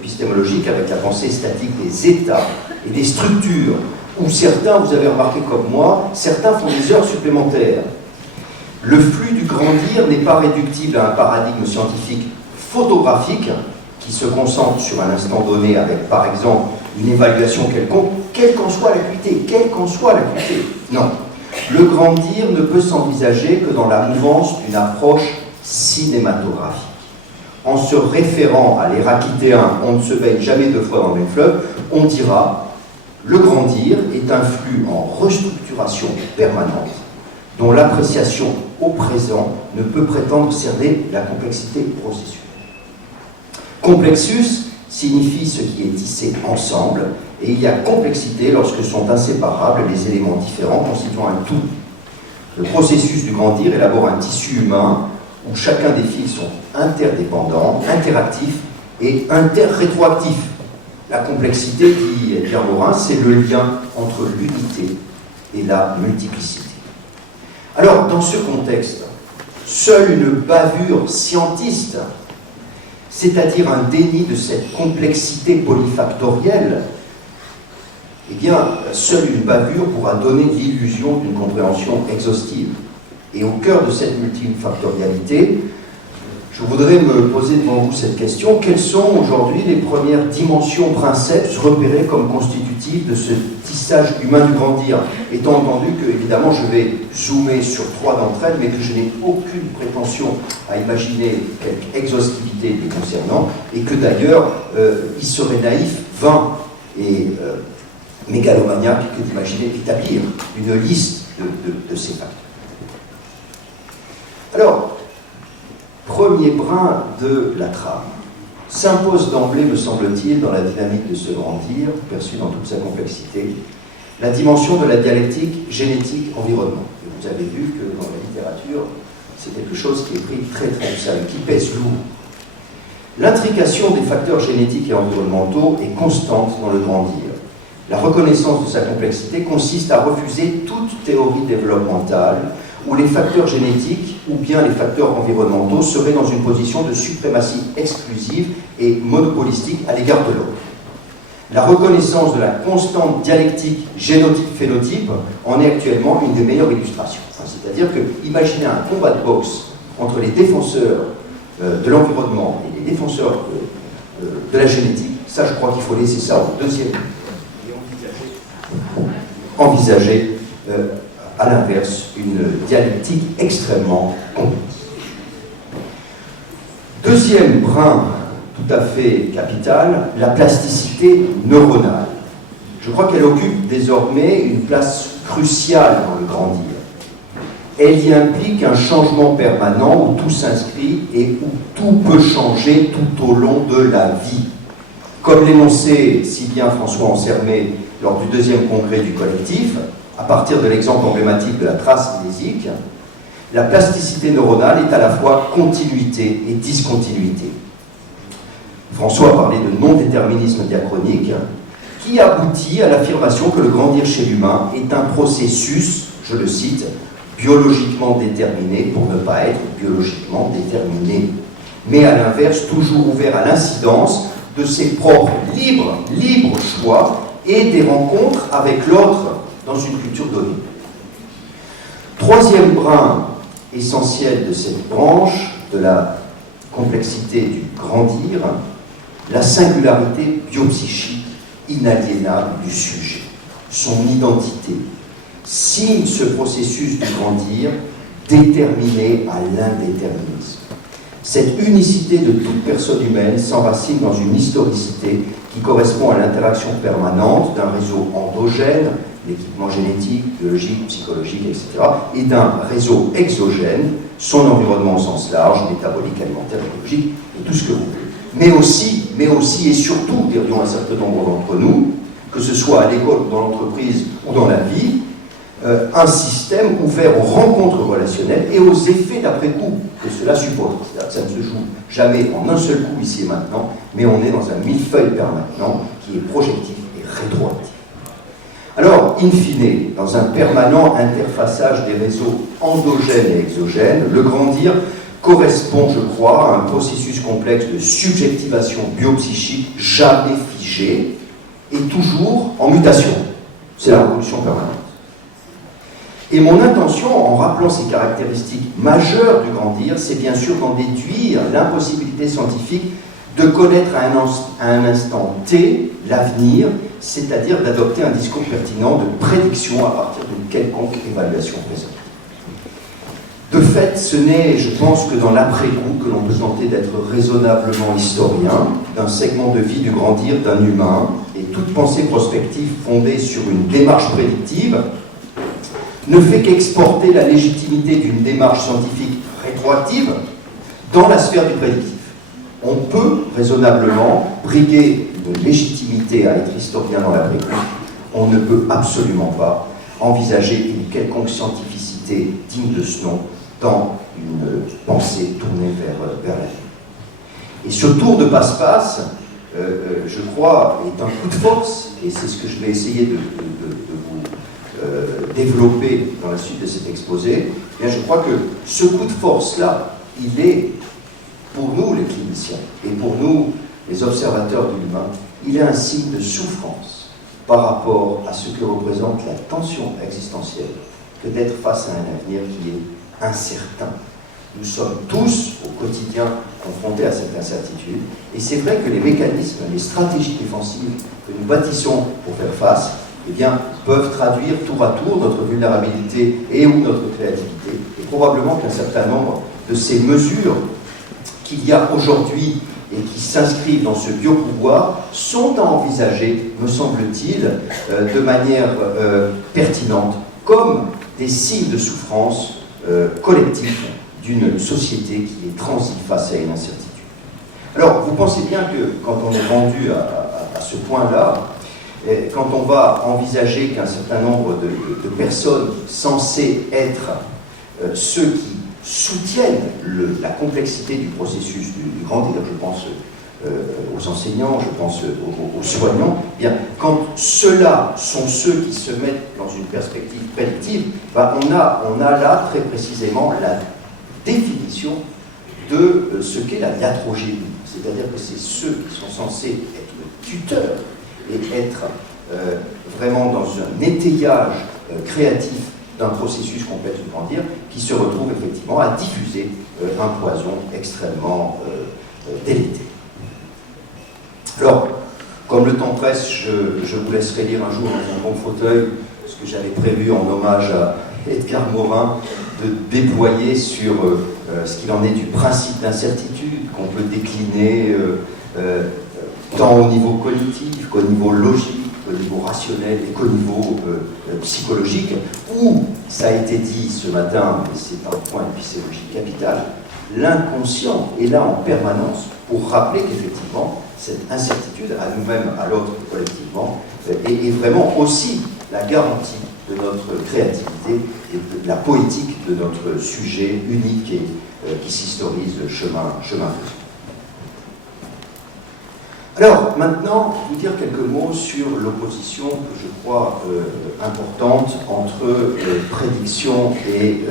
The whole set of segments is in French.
épistémologique avec la pensée statique des états et des structures, où certains, vous avez remarqué comme moi, certains font des heures supplémentaires. Le flux du grandir n'est pas réductible à un paradigme scientifique photographique qui se concentre sur un instant donné avec, par exemple, une évaluation quelconque, quelle qu'en soit l'acuité, Non. Le grandir ne peut s'envisager que dans la mouvance d'une approche cinématographique. En se référant à l'Héraquitéen, on ne se baigne jamais deux fois dans le même fleuve, on dira le grandir est un flux en restructuration permanente dont l'appréciation au présent ne peut prétendre cerner la complexité processuelle. Complexus signifie ce qui est tissé ensemble, et il y a complexité lorsque sont inséparables les éléments différents constituant un tout. Le processus du grandir élabore un tissu humain où chacun des fils sont interdépendants, interactifs et interrétroactifs. La complexité, dit Pierre Morin, c'est le lien entre l'unité et la multiplicité. Alors, dans ce contexte, seule une bavure scientiste, c'est-à-dire un déni de cette complexité polyfactorielle, eh bien, seule une bavure pourra donner l'illusion d'une compréhension exhaustive. Et au cœur de cette multifactorialité, je voudrais me poser devant vous cette question. Quelles sont aujourd'hui les premières dimensions princeps repérées comme constitutives de ce tissage humain du grandir? Étant entendu que, évidemment, je vais zoomer sur 3 d'entre elles, mais que je n'ai aucune prétention à imaginer quelque exhaustivité les concernant, et que d'ailleurs, il serait naïf, vain et mégalomaniaque que d'imaginer d'établir une liste de ces facteurs. Alors, premier brin de la trame. S'impose d'emblée, me semble-t-il, dans la dynamique de ce grandir, perçu dans toute sa complexité, la dimension de la dialectique génétique-environnement. Et vous avez vu que dans la littérature, c'est quelque chose qui est pris très très au sérieux, qui pèse lourd. L'intrication des facteurs génétiques et environnementaux est constante dans le grandir. La reconnaissance de sa complexité consiste à refuser toute théorie développementale où les facteurs génétiques ou bien les facteurs environnementaux seraient dans une position de suprématie exclusive et monopolistique à l'égard de l'autre. La reconnaissance de la constante dialectique génotype-phénotype en est actuellement une des meilleures illustrations. C'est-à-dire que, imaginez un combat de boxe entre les défenseurs de l'environnement et les défenseurs de la génétique, ça je crois qu'il faut laisser ça au deuxième et envisager à l'inverse, une dialectique extrêmement complexe. Deuxième brin tout à fait capital, la plasticité neuronale. Je crois qu'elle occupe désormais une place cruciale dans le grandir. Elle y implique un changement permanent où tout s'inscrit et où tout peut changer tout au long de la vie. Comme l'énonçait si bien François Ansermet lors du 2e congrès du collectif, à partir de l'exemple emblématique de la trace mnésique, la plasticité neuronale est à la fois continuité et discontinuité. François parlait de non-déterminisme diachronique, qui aboutit à l'affirmation que le grandir chez l'humain est un processus, je le cite, biologiquement déterminé pour ne pas être biologiquement déterminé, mais à l'inverse toujours ouvert à l'incidence de ses propres libres choix et des rencontres avec l'autre dans une culture donnée. Troisième brin essentiel de cette branche de la complexité du grandir, la singularité biopsychique inaliénable du sujet, son identité, signe ce processus du grandir déterminé à l'indéterminisme. Cette unicité de toute personne humaine s'enracine dans une historicité qui correspond à l'interaction permanente d'un réseau endogène, l'équipement génétique, biologique, psychologique, etc., et d'un réseau exogène, son environnement au sens large, métabolique, alimentaire, écologique, et tout ce que vous voulez. Mais aussi et surtout, dirions un certain nombre d'entre nous, que ce soit à l'école, dans l'entreprise ou dans la vie, un système ouvert aux rencontres relationnelles et aux effets d'après-coup que cela suppose. C'est-à-dire que ça ne se joue jamais en un seul coup ici et maintenant, mais on est dans un millefeuille permanent qui est projectif et rétroactif. Alors, in fine, dans un permanent interfaçage des réseaux endogènes et exogènes, le grandir correspond, je crois, à un processus complexe de subjectivation biopsychique jamais figé et toujours en mutation. C'est la révolution permanente. Et mon intention, en rappelant ces caractéristiques majeures du grandir, c'est bien sûr d'en déduire l'impossibilité scientifique de connaître à un instant T l'avenir, c'est-à-dire d'adopter un discours pertinent de prédiction à partir d'une quelconque évaluation présente. De fait, ce n'est, je pense, que dans l'après-coup que l'on peut tenter d'être raisonnablement historien d'un segment de vie du grandir d'un humain, et toute pensée prospective fondée sur une démarche prédictive ne fait qu'exporter la légitimité d'une démarche scientifique rétroactive dans la sphère du prédictif. On peut raisonnablement briguer une légitimité à être historien dans l'après-coup. On ne peut absolument pas envisager une quelconque scientificité digne de ce nom dans une pensée tournée vers l'avenir. Et ce tour de passe-passe, je crois, est un coup de force, et c'est ce que je vais essayer de vous développer dans la suite de cet exposé. Eh bien, je crois que ce coup de force-là, il est, pour nous les cliniciens, et pour nous les observateurs de l'humain, il est un signe de souffrance par rapport à ce que représente la tension existentielle que d'être face à un avenir qui est incertain. Nous sommes tous, au quotidien, confrontés à cette incertitude, et c'est vrai que les mécanismes, les stratégies défensives que nous bâtissons pour faire face, eh bien, peuvent traduire tour à tour notre vulnérabilité et ou notre créativité, et probablement qu'un certain nombre de ces mesures qu'il y a aujourd'hui et qui s'inscrivent dans ce biopouvoir sont à envisager, me semble-t-il, de manière pertinente, comme des signes de souffrance collective d'une société qui est transie face à une incertitude. Alors, vous pensez bien que quand on est rendu à ce point-là, quand on va envisager qu'un certain nombre de personnes censées être ceux qui soutiennent la complexité du processus du grandir, je pense aux enseignants, je pense aux soignants, eh bien, quand ceux-là sont ceux qui se mettent dans une perspective prédictive, ben on a là très précisément la définition de ce qu'est la iatrogénie, c'est-à-dire que c'est ceux qui sont censés être tuteurs et être vraiment dans un étayage créatif d'un processus complexe de grandir, qui se retrouve effectivement à diffuser un poison extrêmement délétère. Alors, comme le temps presse, je vous laisserai lire un jour dans un bon fauteuil ce que j'avais prévu en hommage à Edgar Morin de déployer sur ce qu'il en est du principe d'incertitude qu'on peut décliner tant au niveau cognitif qu'au niveau logique, au niveau rationnel et qu'au niveau psychologique, où, ça a été dit ce matin, et c'est un point épistémologique capital, l'inconscient est là en permanence pour rappeler qu'effectivement, cette incertitude, à nous-mêmes, à l'autre, collectivement, est vraiment aussi la garantie de notre créativité et de la poétique de notre sujet unique et qui s'historise chemin faisant. Alors, maintenant, vous dire quelques mots sur l'opposition que je crois importante entre prédiction et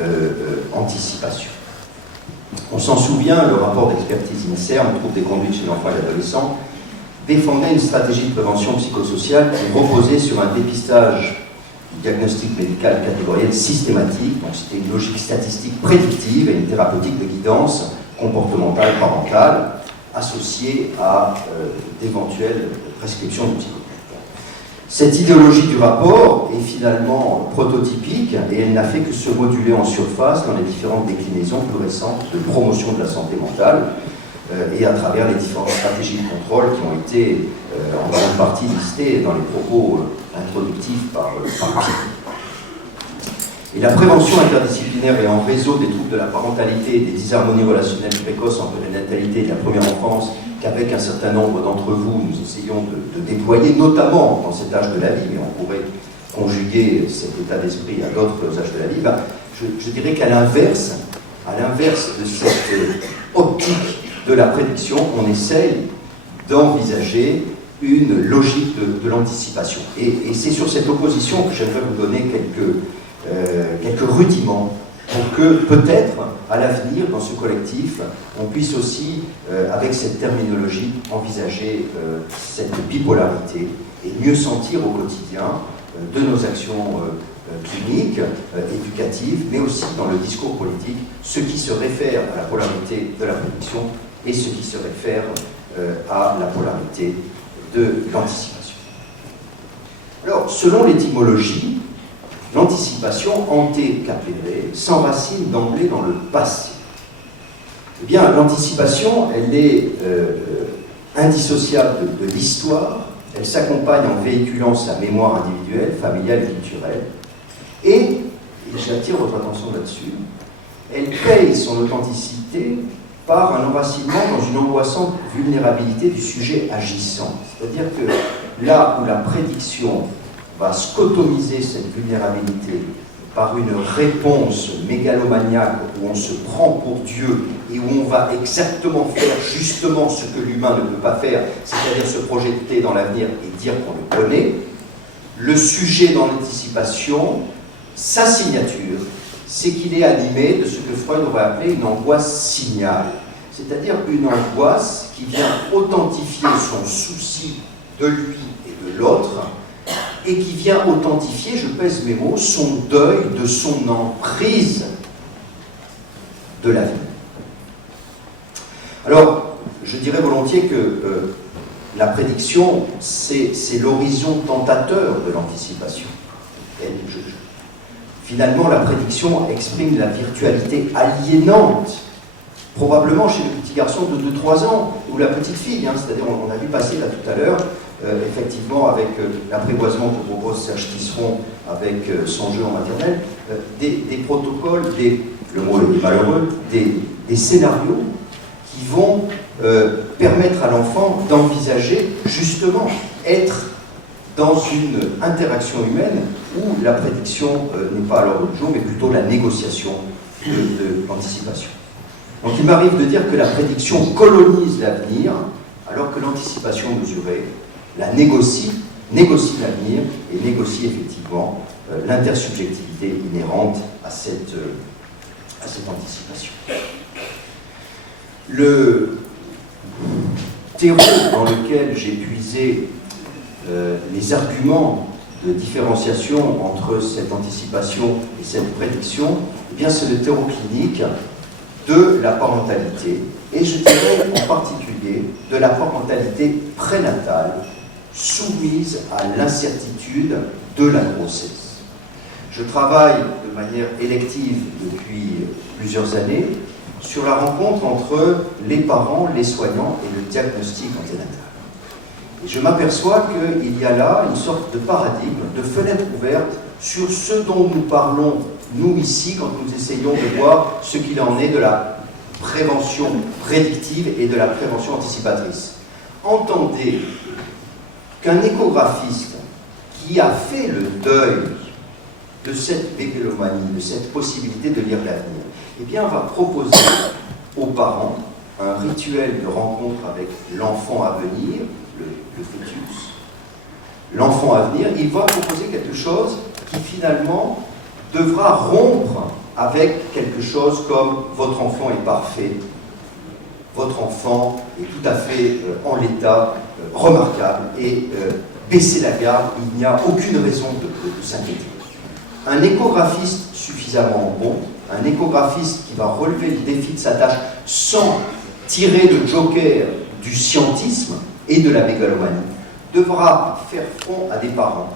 anticipation. On s'en souvient, le rapport d'expertise INSERM, on trouve des conduites chez l'enfant et l'adolescent, défendait une stratégie de prévention psychosociale qui reposait sur un dépistage du diagnostic médical catégoriel systématique, donc c'était une logique statistique prédictive et une thérapeutique de guidance comportementale parentale, associée à d'éventuelles prescriptions de psychothérapeute. Cette idéologie du rapport est finalement prototypique et elle n'a fait que se moduler en surface dans les différentes déclinaisons plus récentes de promotion de la santé mentale et à travers les différentes stratégies de contrôle qui ont été en grande partie listées dans les propos introductifs par Pierre. Et la prévention interdisciplinaire et en réseau des troubles de la parentalité et des disharmonies relationnelles précoces entre la natalité et la première enfance, qu'avec un certain nombre d'entre vous, nous essayons de déployer, notamment dans cet âge de la vie, mais on pourrait conjuguer cet état d'esprit à d'autres âges de la vie, ben, je dirais qu'à l'inverse de cette optique de la prédiction, on essaye d'envisager une logique de l'anticipation. Et c'est sur cette opposition que j'aimerais vous donner quelques rudiments pour que peut-être à l'avenir, dans ce collectif, on puisse aussi, avec cette terminologie, envisager cette bipolarité et mieux sentir au quotidien de nos actions cliniques, éducatives, mais aussi dans le discours politique, ce qui se réfère à la polarité de la prédiction et ce qui se réfère à la polarité de l'anticipation. Alors, selon l'étymologie, l'anticipation ante capere s'enracine d'emblée dans le passé. Eh bien, l'anticipation, elle est indissociable de l'histoire, elle s'accompagne en véhiculant sa mémoire individuelle, familiale et culturelle, et j'attire votre attention là-dessus, elle paye son authenticité par un enracinement dans une angoissante vulnérabilité du sujet agissant. C'est-à-dire que là où la prédiction va scotomiser cette vulnérabilité par une réponse mégalomaniaque où on se prend pour Dieu et où on va exactement faire justement ce que l'humain ne peut pas faire, c'est-à-dire se projeter dans l'avenir et dire qu'on le connaît, le sujet dans l'anticipation, sa signature, c'est qu'il est animé de ce que Freud aurait appelé une angoisse signale, c'est-à-dire une angoisse qui vient authentifier son souci de lui et de l'autre, et qui vient authentifier, je pèse mes mots, son deuil de son emprise de la vie. Alors, je dirais volontiers que la prédiction, c'est l'horizon tentateur de l'anticipation. Finalement, la prédiction exprime la virtualité aliénante, probablement chez le petit garçon de 2-3 ans, ou la petite fille, hein, c'est-à-dire on a vu passer là tout à l'heure, effectivement avec l'apprivoisement que propose Serge Tisseron avec son jeu en maternelle, des protocoles, le mot est malheureux, des scénarios qui vont permettre à l'enfant d'envisager justement être dans une interaction humaine où la prédiction n'est pas à l'ordre du jour, mais plutôt la négociation de l'anticipation. Donc il m'arrive de dire que la prédiction colonise l'avenir, alors que l'anticipation mesurée la négocie l'avenir et négocie effectivement l'intersubjectivité inhérente à cette anticipation. Le terreau dans lequel j'ai puisé les arguments de différenciation entre cette anticipation et cette prédiction, eh bien c'est le terreau clinique de la parentalité, et je dirais en particulier de la parentalité prénatale, soumise à l'incertitude de la grossesse. Je travaille de manière élective depuis plusieurs années sur la rencontre entre les parents, les soignants et le diagnostic anténatal. Et je m'aperçois qu'il y a là une sorte de paradigme, de fenêtre ouverte sur ce dont nous parlons, nous ici, quand nous essayons de voir ce qu'il en est de la prévention prédictive et de la prévention anticipatrice. Entendez qu'un échographiste qui a fait le deuil de cette mégalomanie, de cette possibilité de lire l'avenir, eh bien, va proposer aux parents un rituel de rencontre avec l'enfant à venir, le fœtus, l'enfant à venir. Il va proposer quelque chose qui finalement devra rompre avec quelque chose comme votre enfant est parfait, votre enfant est tout à fait en l'état remarquable et baissez la garde, il n'y a aucune raison de s'inquiéter. Un échographiste suffisamment bon, un échographiste qui va relever le défi de sa tâche sans tirer le joker du scientisme et de la mégalomanie, devra faire front à des parents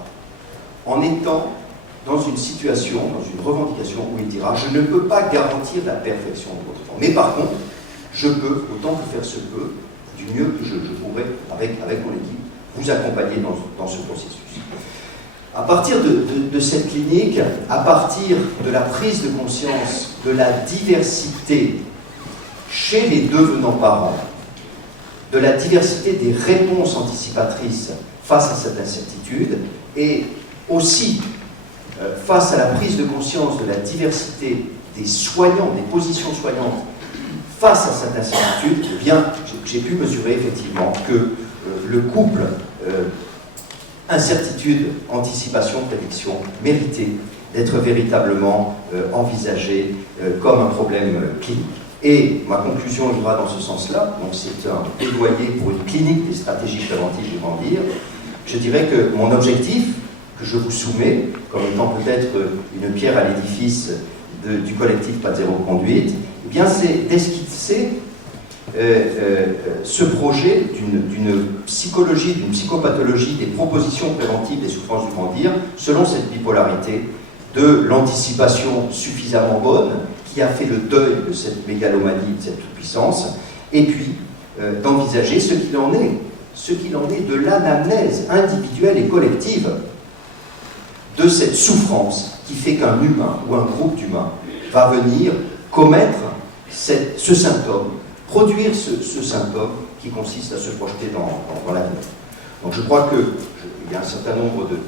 en étant dans une situation, dans une revendication où il dira « je ne peux pas garantir la perfection de votre enfant, mais par contre, je peux, autant que faire se peut, du mieux que je pourrai, avec mon équipe, vous accompagner dans ce processus. » À partir de cette clinique, à partir de la prise de conscience de la diversité chez les devenants parents, de la diversité des réponses anticipatrices face à cette incertitude, et aussi face à la prise de conscience de la diversité des soignants, des positions soignantes face à cette incertitude, eh bien, j'ai pu mesurer effectivement que le couple incertitude, anticipation, prédiction méritait d'être véritablement envisagé comme un problème clinique. Et ma conclusion ira dans ce sens-là, donc c'est un plaidoyer pour une clinique des stratégies préventives du grandir. Je dirais que mon objectif, que je vous soumets, comme étant peut-être une pierre à l'édifice du collectif Pas de Zéro Conduite, eh bien c'est d'esquisser ce projet d'une psychologie, d'une psychopathologie des propositions préventives des souffrances du grandir, selon cette bipolarité de l'anticipation suffisamment bonne, qui a fait le deuil de cette mégalomanie, de cette toute-puissance, et puis d'envisager ce qu'il en est de l'anamnèse individuelle et collective de cette souffrance qui fait qu'un humain ou un groupe d'humains va venir commettre ce symptôme, produire ce symptôme qui consiste à se projeter dans l'avenir. Donc je crois qu'il y a un certain nombre de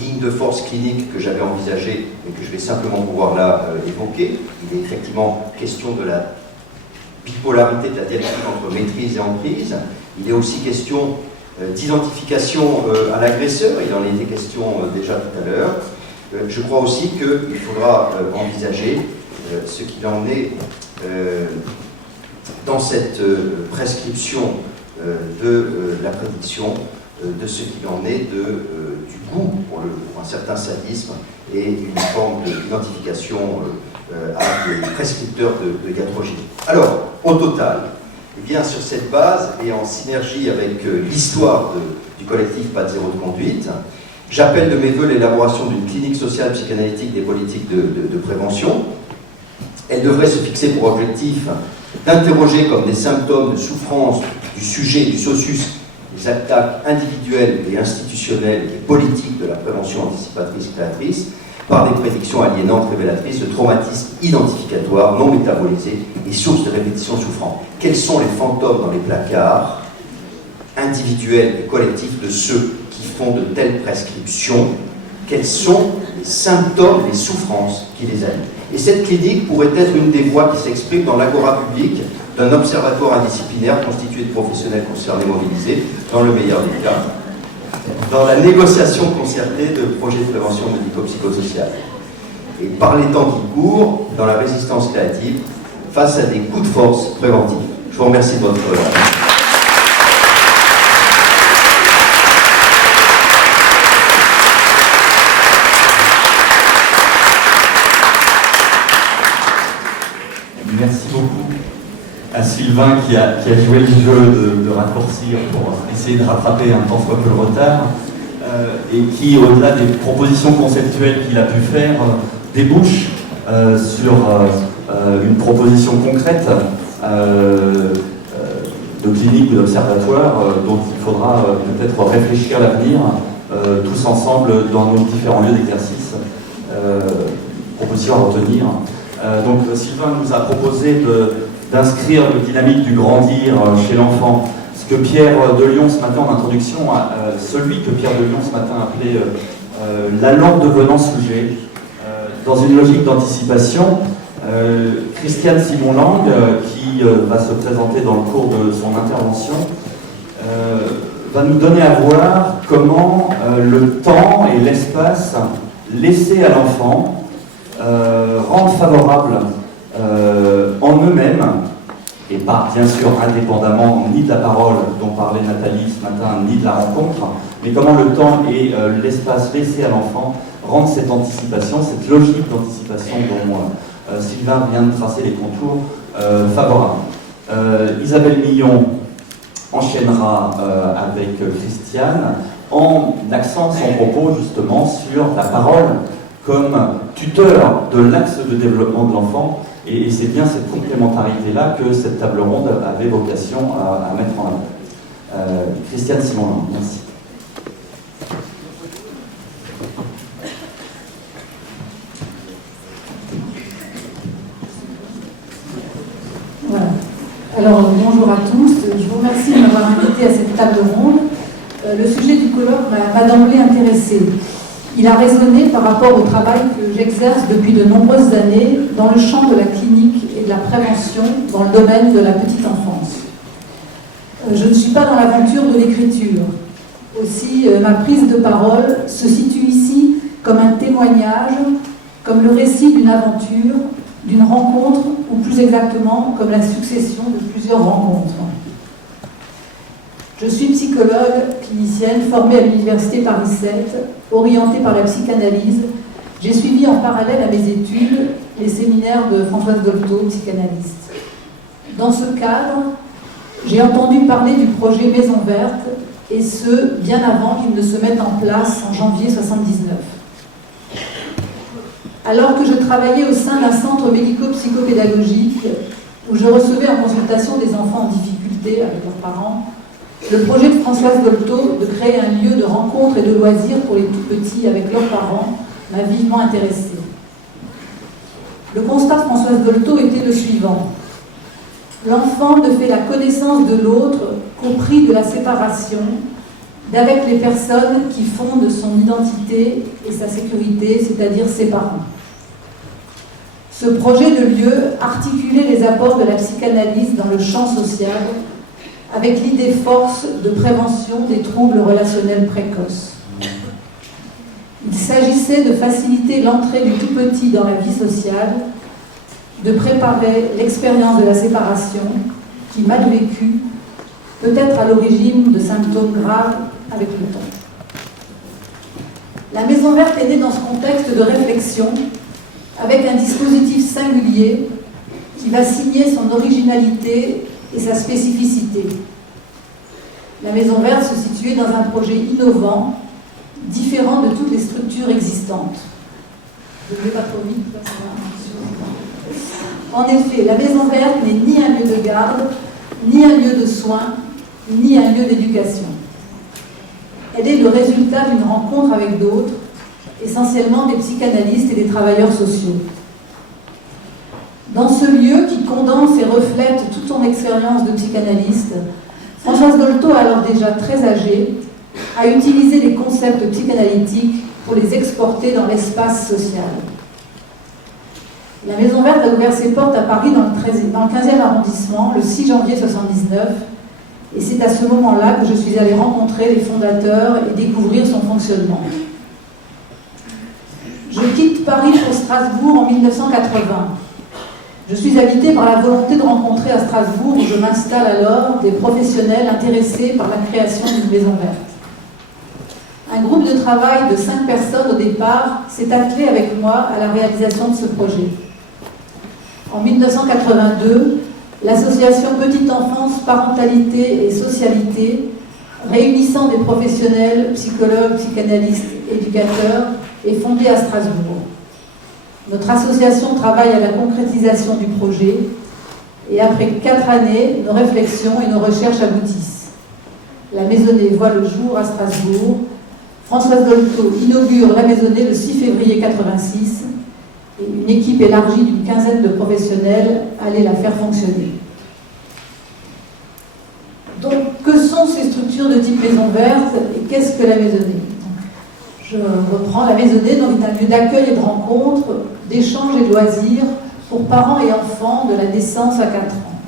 lignes de force cliniques que j'avais envisagées et que je vais simplement pouvoir là évoquer. Il est effectivement question de la bipolarité de la dialectique entre maîtrise et emprise. Il est aussi question d'identification à l'agresseur, il en était question déjà tout à l'heure. Je crois aussi qu'il faudra envisager ce qu'il en est dans cette prescription de la prédiction, de ce qu'il en est du goût pour un certain sadisme et une forme d'identification à des prescripteurs de iatrogénie. Alors, au total, eh bien, sur cette base et en synergie avec l'histoire du collectif Pas de Zéro de Conduite, j'appelle de mes voeux l'élaboration d'une clinique sociale psychanalytique des politiques de prévention. Elle devrait se fixer pour objectif d'interroger comme des symptômes de souffrance du sujet, du socius, les attaques individuelles et institutionnelles et politiques de la prévention anticipatrice créatrice par des prédictions aliénantes révélatrices de traumatismes identificatoires non métabolisés et sources de répétition souffrante. Quels sont les fantômes dans les placards individuels et collectifs de ceux qui font de telles prescriptions? Quels sont les symptômes, les souffrances qui les animent? Et cette clinique pourrait être une des voies qui s'exprime dans l'agora publique d'un observatoire indisciplinaire constitué de professionnels concernés mobilisés, dans le meilleur des cas, dans la négociation concertée de projets de prévention médico-psychosociale. Et par les temps qui courent, dans la résistance créative, face à des coups de force préventifs. Je vous remercie de votre Merci beaucoup à Sylvain qui a joué le jeu de raccourcir pour essayer de rattraper un tant soit peu le retard et qui, au-delà des propositions conceptuelles qu'il a pu faire, débouche sur une proposition concrète de clinique ou d'observatoire dont il faudra peut-être réfléchir l'avenir tous ensemble dans nos différents lieux d'exercice. Proposition à retenir. Donc Sylvain nous a proposé d'inscrire le dynamique du grandir chez l'enfant, ce que Pierre de Lyon ce matin en introduction, celui que Pierre de Lyon ce matin appelait l'allant devenant sujet, dans une logique d'anticipation. Christiane Simon-Lang, qui va se présenter dans le cours de son intervention, va nous donner à voir comment le temps et l'espace laissés à l'enfant rendent favorables en eux-mêmes, et pas bien sûr indépendamment ni de la parole dont parlait Nathalie ce matin, ni de la rencontre, mais comment le temps et l'espace laissé à l'enfant rendent cette anticipation, cette logique d'anticipation dont Sylvain vient de tracer les contours favorables. Isabelle Millon enchaînera avec Christiane en axant son propos justement sur la parole comme tuteur de l'axe de développement de l'enfant, et c'est bien cette complémentarité-là que cette table ronde avait vocation à mettre en avant. Christiane Simon, merci. Voilà. Alors, bonjour à tous. Je vous remercie de m'avoir invité à cette table ronde. Le sujet du colloque m'a d'emblée intéressée. Il a résonné par rapport au travail que j'exerce depuis de nombreuses années dans le champ de la clinique et de la prévention dans le domaine de la petite enfance. Je ne suis pas dans l'aventure de l'écriture. Aussi, ma prise de parole se situe ici comme un témoignage, comme le récit d'une aventure, d'une rencontre, ou plus exactement, comme la succession de plusieurs rencontres. Je suis psychologue clinicienne formée à l'Université Paris 7, orientée par la psychanalyse. J'ai suivi en parallèle à mes études les séminaires de Françoise Dolto, psychanalyste. Dans ce cadre, j'ai entendu parler du projet Maison Verte, et ce, bien avant qu'il ne se mette en place en janvier 1979. Alors que je travaillais au sein d'un centre médico-psychopédagogique où je recevais en consultation des enfants en difficulté avec leurs parents, le projet de Françoise Dolto de créer un lieu de rencontre et de loisirs pour les tout-petits avec leurs parents m'a vivement intéressée. Le constat de Françoise Dolto était le suivant. L'enfant ne fait la connaissance de l'autre qu'au prix de la séparation d'avec les personnes qui fondent son identité et sa sécurité, c'est-à-dire ses parents. Ce projet de lieu articulait les apports de la psychanalyse dans le champ social avec l'idée force de prévention des troubles relationnels précoces. Il s'agissait de faciliter l'entrée du tout-petit dans la vie sociale, de préparer l'expérience de la séparation qui, mal vécue, peut être à l'origine de symptômes graves avec le temps. La Maison Verte est née dans ce contexte de réflexion avec un dispositif singulier qui va signer son originalité et sa spécificité. La Maison Verte se situait dans un projet innovant, différent de toutes les structures existantes. Je ne vais pas trop vite, ça va. En effet, la Maison Verte n'est ni un lieu de garde, ni un lieu de soins, ni un lieu d'éducation. Elle est le résultat d'une rencontre avec d'autres, essentiellement des psychanalystes et des travailleurs sociaux. Dans ce lieu qui condense et reflète toute son expérience de psychanalyste, Françoise Dolto, alors déjà très âgée, a utilisé les concepts psychanalytiques pour les exporter dans l'espace social. La Maison Verte a ouvert ses portes à Paris dans le 15e arrondissement le 6 janvier 1979, et c'est à ce moment-là que je suis allée rencontrer les fondateurs et découvrir son fonctionnement. Je quitte Paris pour Strasbourg en 1980. Je suis habitée par la volonté de rencontrer à Strasbourg, où je m'installe alors, des professionnels intéressés par la création d'une Maison Verte. Un groupe de travail de 5 personnes au départ s'est attelé avec moi à la réalisation de ce projet. En 1982, l'association Petite Enfance, Parentalité et Socialité, réunissant des professionnels, psychologues, psychanalystes, éducateurs, est fondée à Strasbourg. Notre association travaille à la concrétisation du projet et après 4 années, nos réflexions et nos recherches aboutissent. La Maisonnée voit le jour à Strasbourg. Françoise Dolto inaugure la Maisonnée le 6 février 1986 et une équipe élargie d'une quinzaine de professionnels allait la faire fonctionner. Donc, que sont ces structures de type Maison Verte et qu'est-ce que la Maisonnée ? Je reprends. La Maisonnée, donc, est un lieu d'accueil et de rencontre, d'échange et de loisirs pour parents et enfants de la naissance à 4 ans.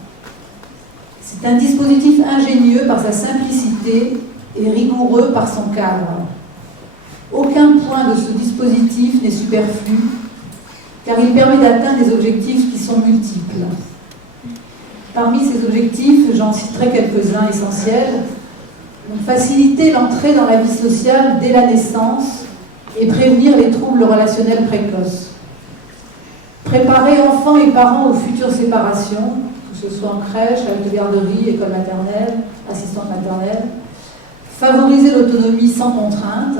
C'est un dispositif ingénieux par sa simplicité et rigoureux par son cadre. Aucun point de ce dispositif n'est superflu, car il permet d'atteindre des objectifs qui sont multiples. Parmi ces objectifs, j'en citerai quelques-uns essentiels. Donc, faciliter l'entrée dans la vie sociale dès la naissance et prévenir les troubles relationnels précoces. Préparer enfants et parents aux futures séparations, que ce soit en crèche, avec garderie, école maternelle, assistante maternelle. Favoriser l'autonomie sans contrainte.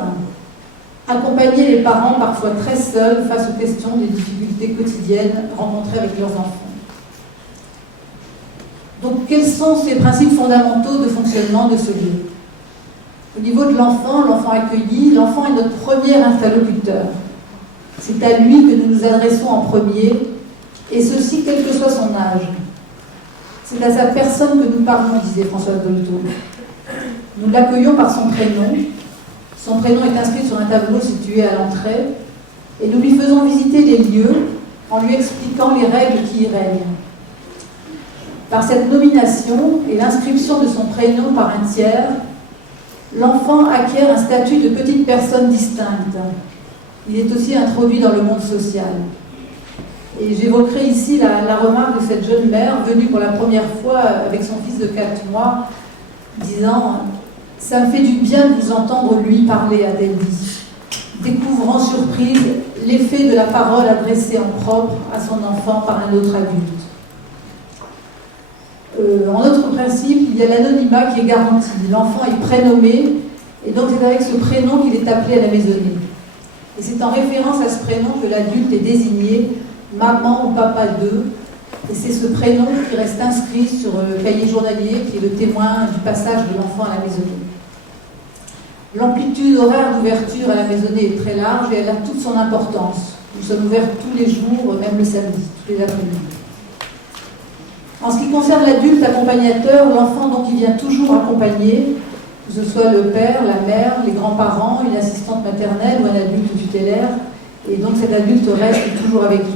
Accompagner les parents parfois très seuls face aux questions des difficultés quotidiennes rencontrées avec leurs enfants. Donc, quels sont ces principes fondamentaux de fonctionnement de ce lieu ? Au niveau de l'enfant accueilli, l'enfant est notre premier interlocuteur. C'est à lui que nous nous adressons en premier, et ceci quel que soit son âge. C'est à sa personne que nous parlons, disait Françoise Dolto. Nous l'accueillons par son prénom. Son prénom est inscrit sur un tableau situé à l'entrée, et nous lui faisons visiter les lieux en lui expliquant les règles qui y règnent. Par cette nomination et l'inscription de son prénom par un tiers, l'enfant acquiert un statut de petite personne distincte. il est aussi introduit dans le monde social. Et j'évoquerai ici la remarque de cette jeune mère venue pour la première fois avec son fils de 4 mois, disant « Ça me fait du bien de vous entendre lui parler », a-t-elle dit, découvrant surprise l'effet de la parole adressée en propre à son enfant par un autre adulte. En autre principe, il y a l'anonymat qui est garanti. L'enfant est prénommé, et donc c'est avec ce prénom qu'il est appelé à la maisonnée. Et c'est en référence à ce prénom que l'adulte est désigné maman ou papa d'eux, et c'est ce prénom qui reste inscrit sur le cahier journalier qui est le témoin du passage de l'enfant à la maisonnée. L'amplitude horaire d'ouverture à la maisonnée est très large et elle a toute son importance. Nous sommes ouverts tous les jours, même le samedi, tous les après-midi. En ce qui concerne l'adulte accompagnateur, l'enfant donc il vient toujours accompagné, que ce soit le père, la mère, les grands-parents, une assistante maternelle ou un adulte tutélaire, et donc cet adulte reste toujours avec lui.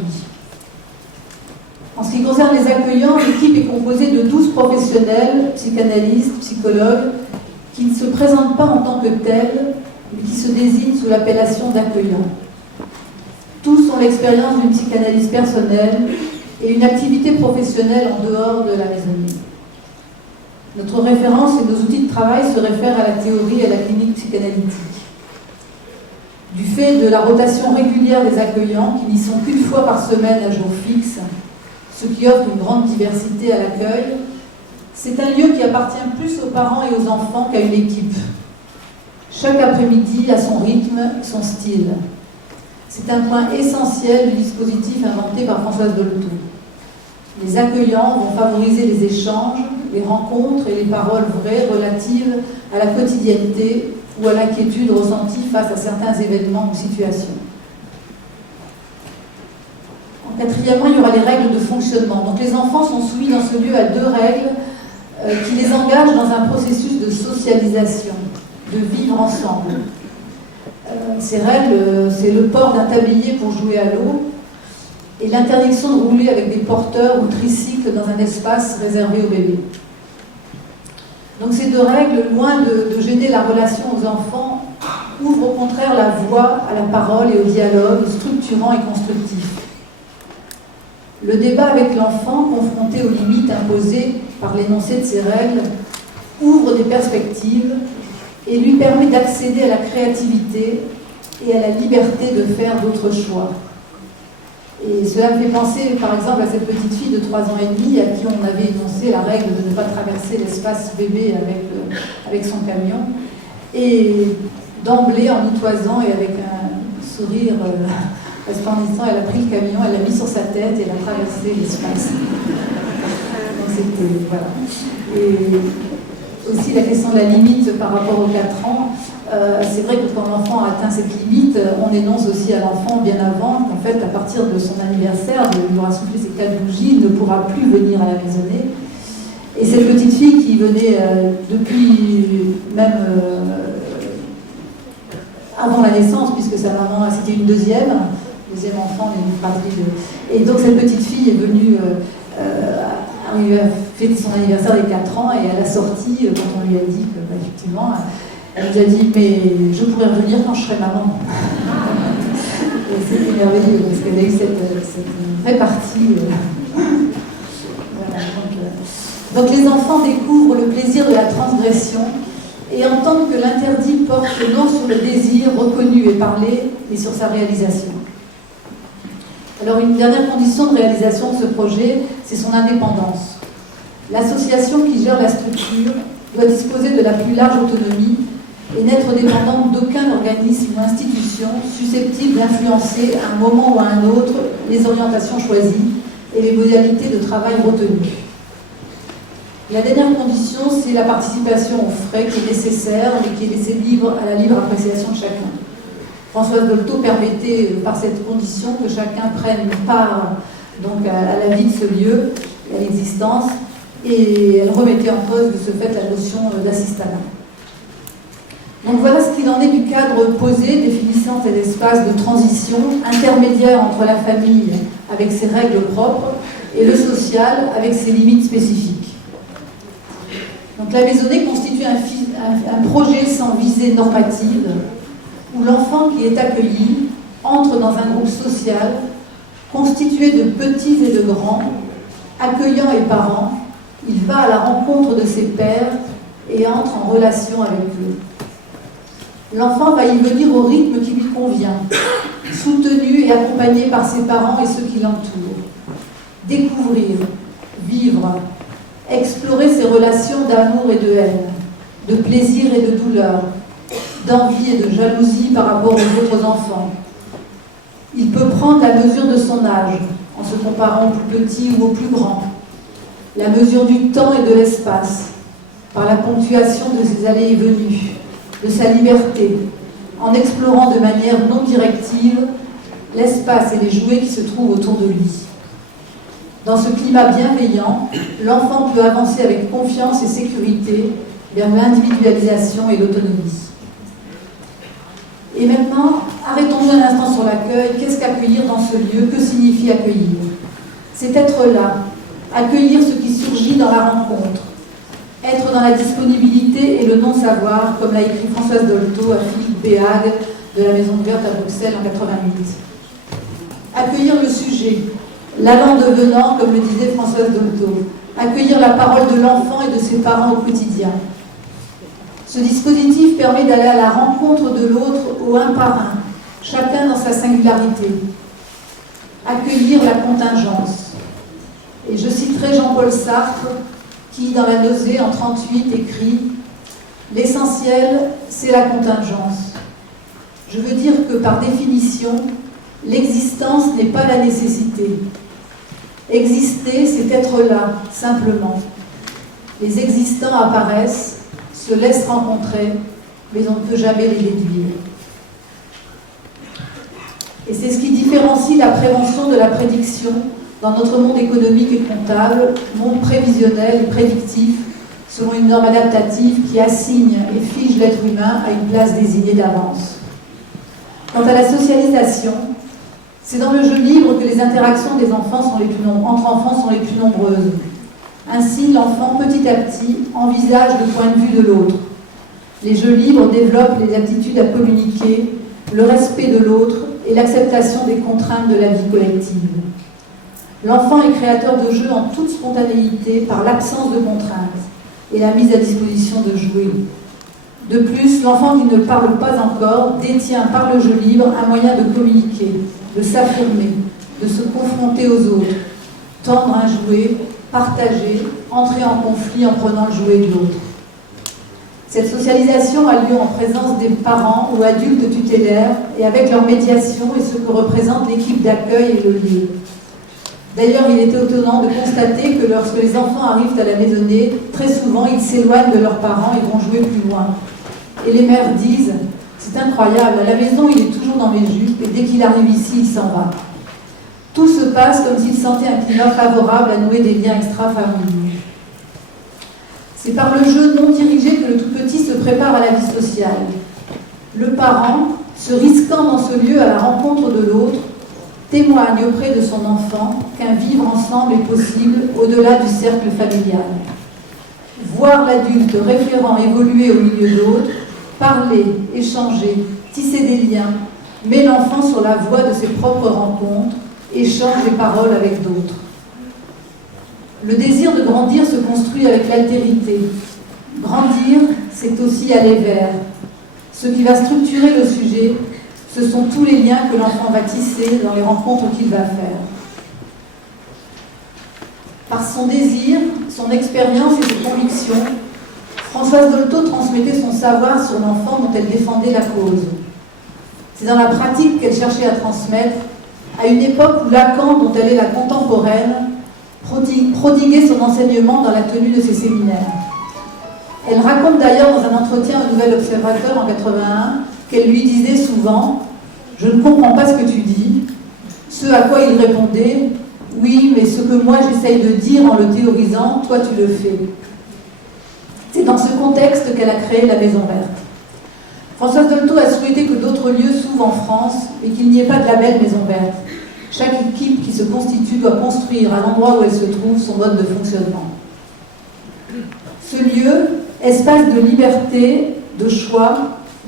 En ce qui concerne les accueillants, l'équipe est composée de 12 professionnels, psychanalystes, psychologues, qui ne se présentent pas en tant que tels, mais qui se désignent sous l'appellation d'accueillants. Tous ont l'expérience d'une psychanalyse personnelle et une activité professionnelle en dehors de la maisonnée. Notre référence et nos outils de travail se réfèrent à la théorie et à la clinique psychanalytique. Du fait de la rotation régulière des accueillants, qui n'y sont qu'une fois par semaine à jour fixe, ce qui offre une grande diversité à l'accueil, c'est un lieu qui appartient plus aux parents et aux enfants qu'à une équipe. Chaque après-midi a son rythme, son style. C'est un point essentiel du dispositif inventé par Françoise Dolto. Les accueillants vont favoriser les échanges, les rencontres et les paroles vraies relatives à la quotidienneté ou à l'inquiétude ressentie face à certains événements ou situations. Quatrièmement, il y aura les règles de fonctionnement. Donc les enfants sont soumis dans ce lieu à 2 règles qui les engagent dans un processus de socialisation, de vivre ensemble. Ces règles, c'est le port d'un tablier pour jouer à l'eau et l'interdiction de rouler avec des porteurs ou tricycles dans un espace réservé aux bébés. Donc ces 2 règles, loin de gêner la relation aux enfants, ouvrent au contraire la voie à la parole et au dialogue structurant et constructif. Le débat avec l'enfant, confronté aux limites imposées par l'énoncé de ces règles, ouvre des perspectives et lui permet d'accéder à la créativité et à la liberté de faire d'autres choix. Et cela me fait penser, par exemple, à cette petite fille de 3 ans et demi à qui on avait énoncé la règle de ne pas traverser l'espace bébé avec son camion. Et d'emblée, en y toisant et avec un sourire resplendissant, elle a pris le camion, elle l'a mis sur sa tête et elle a traversé l'espace. Donc c'était, voilà. Et aussi la question de la limite par rapport aux 4 ans. C'est vrai que quand l'enfant a atteint cette limite, on énonce aussi à l'enfant bien avant qu'en fait, à partir de son anniversaire, il aura soufflé ses 4 bougies, il ne pourra plus venir à la maisonnée. Et cette petite fille qui venait depuis même avant la naissance, puisque sa maman, c'était une deuxième enfant, une fratrie de... Et donc cette petite fille est venue fêter son anniversaire des 4 ans et à la sortie, quand on lui a dit que, effectivement, elle nous a dit « mais je pourrais revenir quand je serai maman ». Et c'était merveilleux parce qu'elle a eu cette répartie. Voilà, donc les enfants découvrent le plaisir de la transgression et entendent que l'interdit porte non sur le désir reconnu et parlé, mais sur sa réalisation. Alors une dernière condition de réalisation de ce projet, c'est son indépendance. L'association qui gère la structure doit disposer de la plus large autonomie et n'être dépendante d'aucun organisme ou institution susceptible d'influencer à un moment ou à un autre les orientations choisies et les modalités de travail retenues. La dernière condition, c'est la participation aux frais qui est nécessaire mais qui est laissée libre à la libre appréciation de chacun. Françoise Dolto permettait par cette condition que chacun prenne part donc, à la vie de ce lieu, à l'existence, et elle remettait en cause de ce fait la notion d'assistanat. Donc voilà ce qu'il en est du cadre posé, définissant cet espace de transition intermédiaire entre la famille avec ses règles propres et le social avec ses limites spécifiques. Donc la maisonnée constitue un projet sans visée normative où l'enfant qui est accueilli entre dans un groupe social constitué de petits et de grands, accueillant et parents. Il va à la rencontre de ses pairs et entre en relation avec eux. L'enfant va y venir au rythme qui lui convient, soutenu et accompagné par ses parents et ceux qui l'entourent. Découvrir, vivre, explorer ses relations d'amour et de haine, de plaisir et de douleur, d'envie et de jalousie par rapport aux autres enfants. Il peut prendre la mesure de son âge, en se comparant au plus petit ou au plus grand, la mesure du temps et de l'espace, par la ponctuation de ses allées et venues, de sa liberté, en explorant de manière non directive l'espace et les jouets qui se trouvent autour de lui. Dans ce climat bienveillant, l'enfant peut avancer avec confiance et sécurité vers l'individualisation et l'autonomie. Et maintenant, arrêtons-nous un instant sur l'accueil. Qu'est-ce qu'accueillir dans ce lieu? Que signifie accueillir? C'est être là, accueillir ce qui surgit dans la rencontre, être dans la disponibilité et le non-savoir, comme l'a écrit Françoise Dolto à Philippe Béhague de la Maison Ouverte à Bruxelles en 88. Accueillir le sujet, l'allant devenant, comme le disait Françoise Dolto, accueillir la parole de l'enfant et de ses parents au quotidien. Ce dispositif permet d'aller à la rencontre de l'autre au un par un, chacun dans sa singularité. Accueillir la contingence. Et je citerai Jean-Paul Sartre, qui, dans La nausée, en 1938, écrit « L'essentiel, c'est la contingence. Je veux dire que, par définition, l'existence n'est pas la nécessité. Exister, c'est être là, simplement. Les existants apparaissent, se laissent rencontrer, mais on ne peut jamais les déduire. » Et c'est ce qui différencie la prévention de la prédiction dans notre monde économique et comptable, monde prévisionnel et prédictif, selon une norme adaptative qui assigne et fige l'être humain à une place désignée d'avance. Quant à la socialisation, c'est dans le jeu libre que les interactions des enfants entre enfants sont les plus nombreuses. Ainsi, l'enfant, petit à petit, envisage le point de vue de l'autre. Les jeux libres développent les aptitudes à communiquer, le respect de l'autre et l'acceptation des contraintes de la vie collective. L'enfant est créateur de jeux en toute spontanéité par l'absence de contraintes et la mise à disposition de jouets. De plus, l'enfant qui ne parle pas encore détient par le jeu libre un moyen de communiquer, de s'affirmer, de se confronter aux autres, tendre un jouet, partager, entrer en conflit en prenant le jouet de l'autre. Cette socialisation a lieu en présence des parents ou adultes tutélaires et avec leur médiation et ce que représente l'équipe d'accueil et le lieu. D'ailleurs, il était étonnant de constater que lorsque les enfants arrivent à la maisonnée, très souvent ils s'éloignent de leurs parents et vont jouer plus loin. Et les mères disent « C'est incroyable, à la maison il est toujours dans mes jupes et dès qu'il arrive ici, il s'en va. » Tout se passe comme s'il sentait un climat favorable à nouer des liens extra-familiaux. C'est par le jeu non dirigé que le tout petit se prépare à la vie sociale. Le parent, se risquant dans ce lieu à la rencontre de l'autre, témoigne auprès de son enfant qu'un vivre ensemble est possible au-delà du cercle familial. Voir l'adulte référent évoluer au milieu d'autres, parler, échanger, tisser des liens, met l'enfant sur la voie de ses propres rencontres, échange les paroles avec d'autres. Le désir de grandir se construit avec l'altérité. Grandir, c'est aussi aller vers. Ce qui va structurer le sujet, ce sont tous les liens que l'enfant va tisser dans les rencontres qu'il va faire. Par son désir, son expérience et ses convictions, Françoise Dolto transmettait son savoir sur l'enfant dont elle défendait la cause. C'est dans la pratique qu'elle cherchait à transmettre, à une époque où Lacan, dont elle est la contemporaine, prodiguait son enseignement dans la tenue de ses séminaires. Elle raconte d'ailleurs dans un entretien au Nouvel Observateur en 1981 qu'elle lui disait souvent « Je ne comprends pas ce que tu dis », ce à quoi il répondait « Oui, mais ce que moi j'essaye de dire en le théorisant, toi tu le fais ». C'est dans ce contexte qu'elle a créé la Maison Verte. Françoise Dolto a souhaité que d'autres lieux s'ouvrent en France et qu'il n'y ait pas de label Maison Verte. Chaque équipe qui se constitue doit construire à l'endroit où elle se trouve son mode de fonctionnement. Ce lieu, espace de liberté, de choix,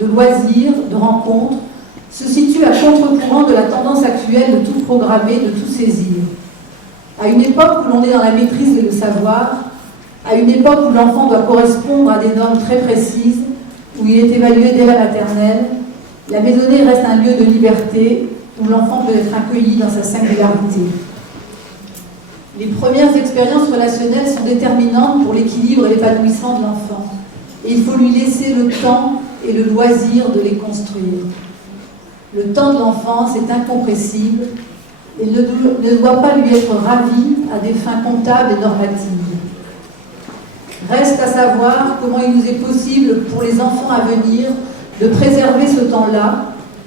de loisirs, de rencontres, se situe à contre-courant de la tendance actuelle de tout programmer, de tout saisir. À une époque où l'on est dans la maîtrise et le savoir, à une époque où l'enfant doit correspondre à des normes très précises, où il est évalué dès la maternelle, la maisonnée reste un lieu de liberté où l'enfant peut être accueilli dans sa singularité. Les premières expériences relationnelles sont déterminantes pour l'équilibre et l'épanouissement de l'enfant. Et il faut lui laisser le temps et le loisir de les construire. Le temps de l'enfance est incompressible et ne doit pas lui être ravi à des fins comptables et normatives. Reste à savoir comment il nous est possible pour les enfants à venir de préserver ce temps-là,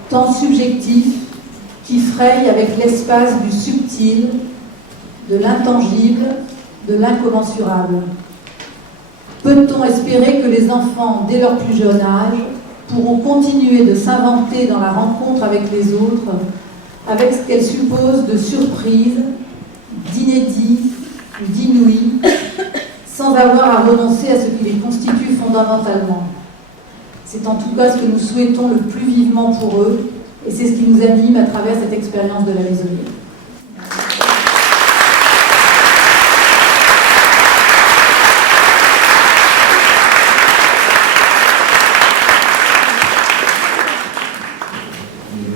temps subjectif, qui fraye avec l'espace du subtil, de l'intangible, de l'incommensurable. Peut-on espérer que les enfants, dès leur plus jeune âge, pourront continuer de s'inventer dans la rencontre avec les autres, avec ce qu'elle suppose de surprise, d'inédit, d'inouï, sans avoir à renoncer à ce qui les constitue fondamentalement. C'est en tout cas ce que nous souhaitons le plus vivement pour eux, et c'est ce qui nous anime à travers cette expérience de la maisonnée.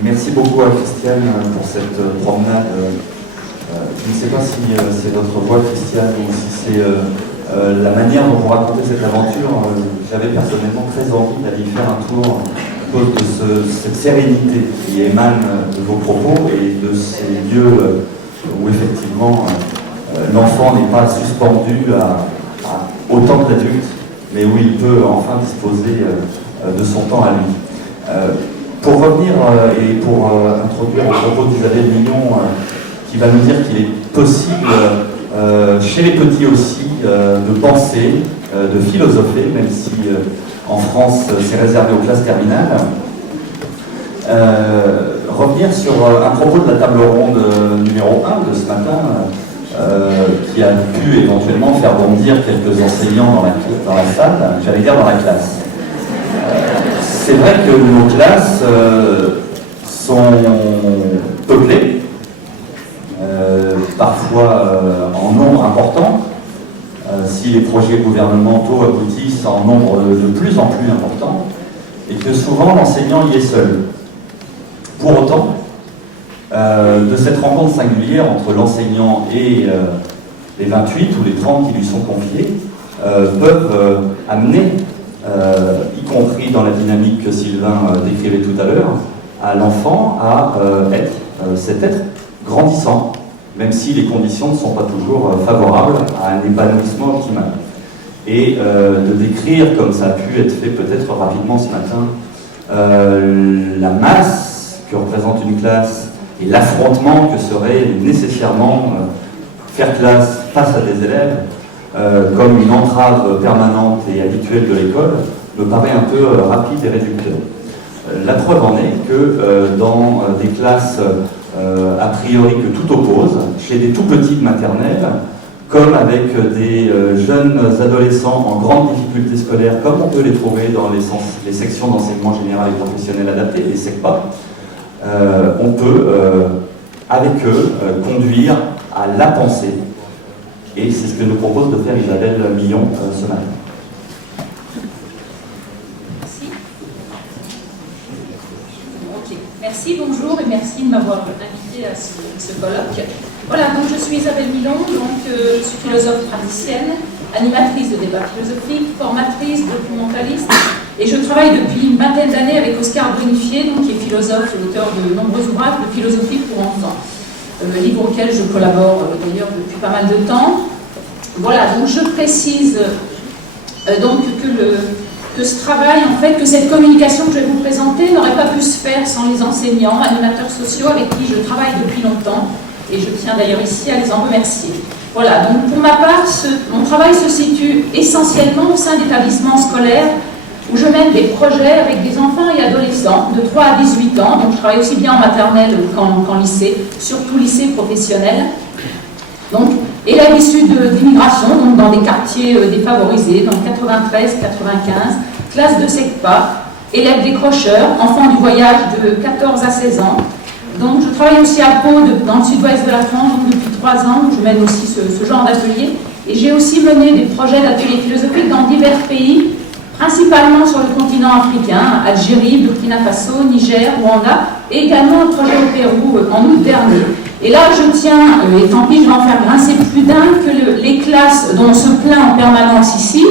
Merci beaucoup à Christiane pour cette promenade. Je ne sais pas si c'est votre voix, Christiane, ou si c'est la manière dont vous racontez cette aventure. J'avais personnellement très envie d'aller faire un tour à cause de cette sérénité qui émane de vos propos et de ces lieux où effectivement l'enfant n'est pas suspendu à autant que l'adulte, mais où il peut enfin disposer de son temps à lui. Pour revenir et pour introduire le propos d'Isabelle Millon, qui va nous dire qu'il est possible, chez les petits aussi, de penser, de philosopher, même si en France c'est réservé aux classes terminales. Revenir sur un propos de la table ronde numéro 1 de ce matin, qui a pu éventuellement faire bondir quelques enseignants dans la salle, j'allais dire dans la classe. C'est vrai que nos classes sont peuplées, parfois en nombre important. Si les projets gouvernementaux aboutissent en nombre de plus en plus important, et que souvent l'enseignant y est seul. Pour autant, de cette rencontre singulière entre l'enseignant et les 28 ou les 30 qui lui sont confiés, peuvent amener, y compris dans la dynamique que Sylvain décrivait tout à l'heure, à l'enfant à être cet être grandissant, même si les conditions ne sont pas toujours favorables à un épanouissement optimal. Et de décrire, comme ça a pu être fait peut-être rapidement ce matin, la masse que représente une classe et l'affrontement que serait nécessairement faire classe face à des élèves, comme une entrave permanente et habituelle de l'école, me paraît un peu rapide et réducteur. La preuve en est que dans des classes a priori que tout oppose, chez des tout petits de maternelle, comme avec des jeunes adolescents en grande difficulté scolaire, comme on peut les trouver dans les sections d'enseignement général et professionnel adapté, les SECPA, on peut, avec eux, conduire à la pensée. Et c'est ce que nous propose de faire Isabelle Millon ce matin. Merci. Ok. Merci, bonjour et merci de m'avoir invité à ce colloque. Voilà, donc je suis Isabelle Millon, donc je suis philosophe praticienne, animatrice de débats philosophiques, formatrice, documentaliste, et je travaille depuis une vingtaine d'années avec Oscar Brunifier, donc, qui est philosophe et auteur de nombreux ouvrages de philosophie pour enfants. Livre auquel je collabore d'ailleurs depuis pas mal de temps. Voilà, donc je précise donc que ce travail, en fait, que cette communication que je vais vous présenter n'aurait pas pu se faire sans les enseignants, animateurs sociaux avec qui je travaille depuis longtemps, et je tiens d'ailleurs ici à les en remercier. Voilà, donc pour ma part, mon travail se situe essentiellement au sein d'établissements scolaires où je mène des projets avec des enfants et adolescents de 3 à 18 ans, donc je travaille aussi bien en maternelle qu'en lycée, surtout lycée professionnel. Donc, élèves issus d'immigration, donc dans des quartiers défavorisés, dans 93, 95, classe de SECPA, élève décrocheur, enfant du voyage de 14 à 16 ans. Donc je travaille aussi à Pau, dans le sud-ouest de la France, donc depuis 3 ans, où je mène aussi ce genre d'atelier. Et j'ai aussi mené des projets d'ateliers philosophiques dans divers pays, principalement sur le continent africain, Algérie, Burkina Faso, Niger, Rwanda, et également un projet au Pérou en août dernier. Et là, je tiens, et tant pis, je vais en faire grincer plus d'un, que les classes dont on se plaint en permanence ici,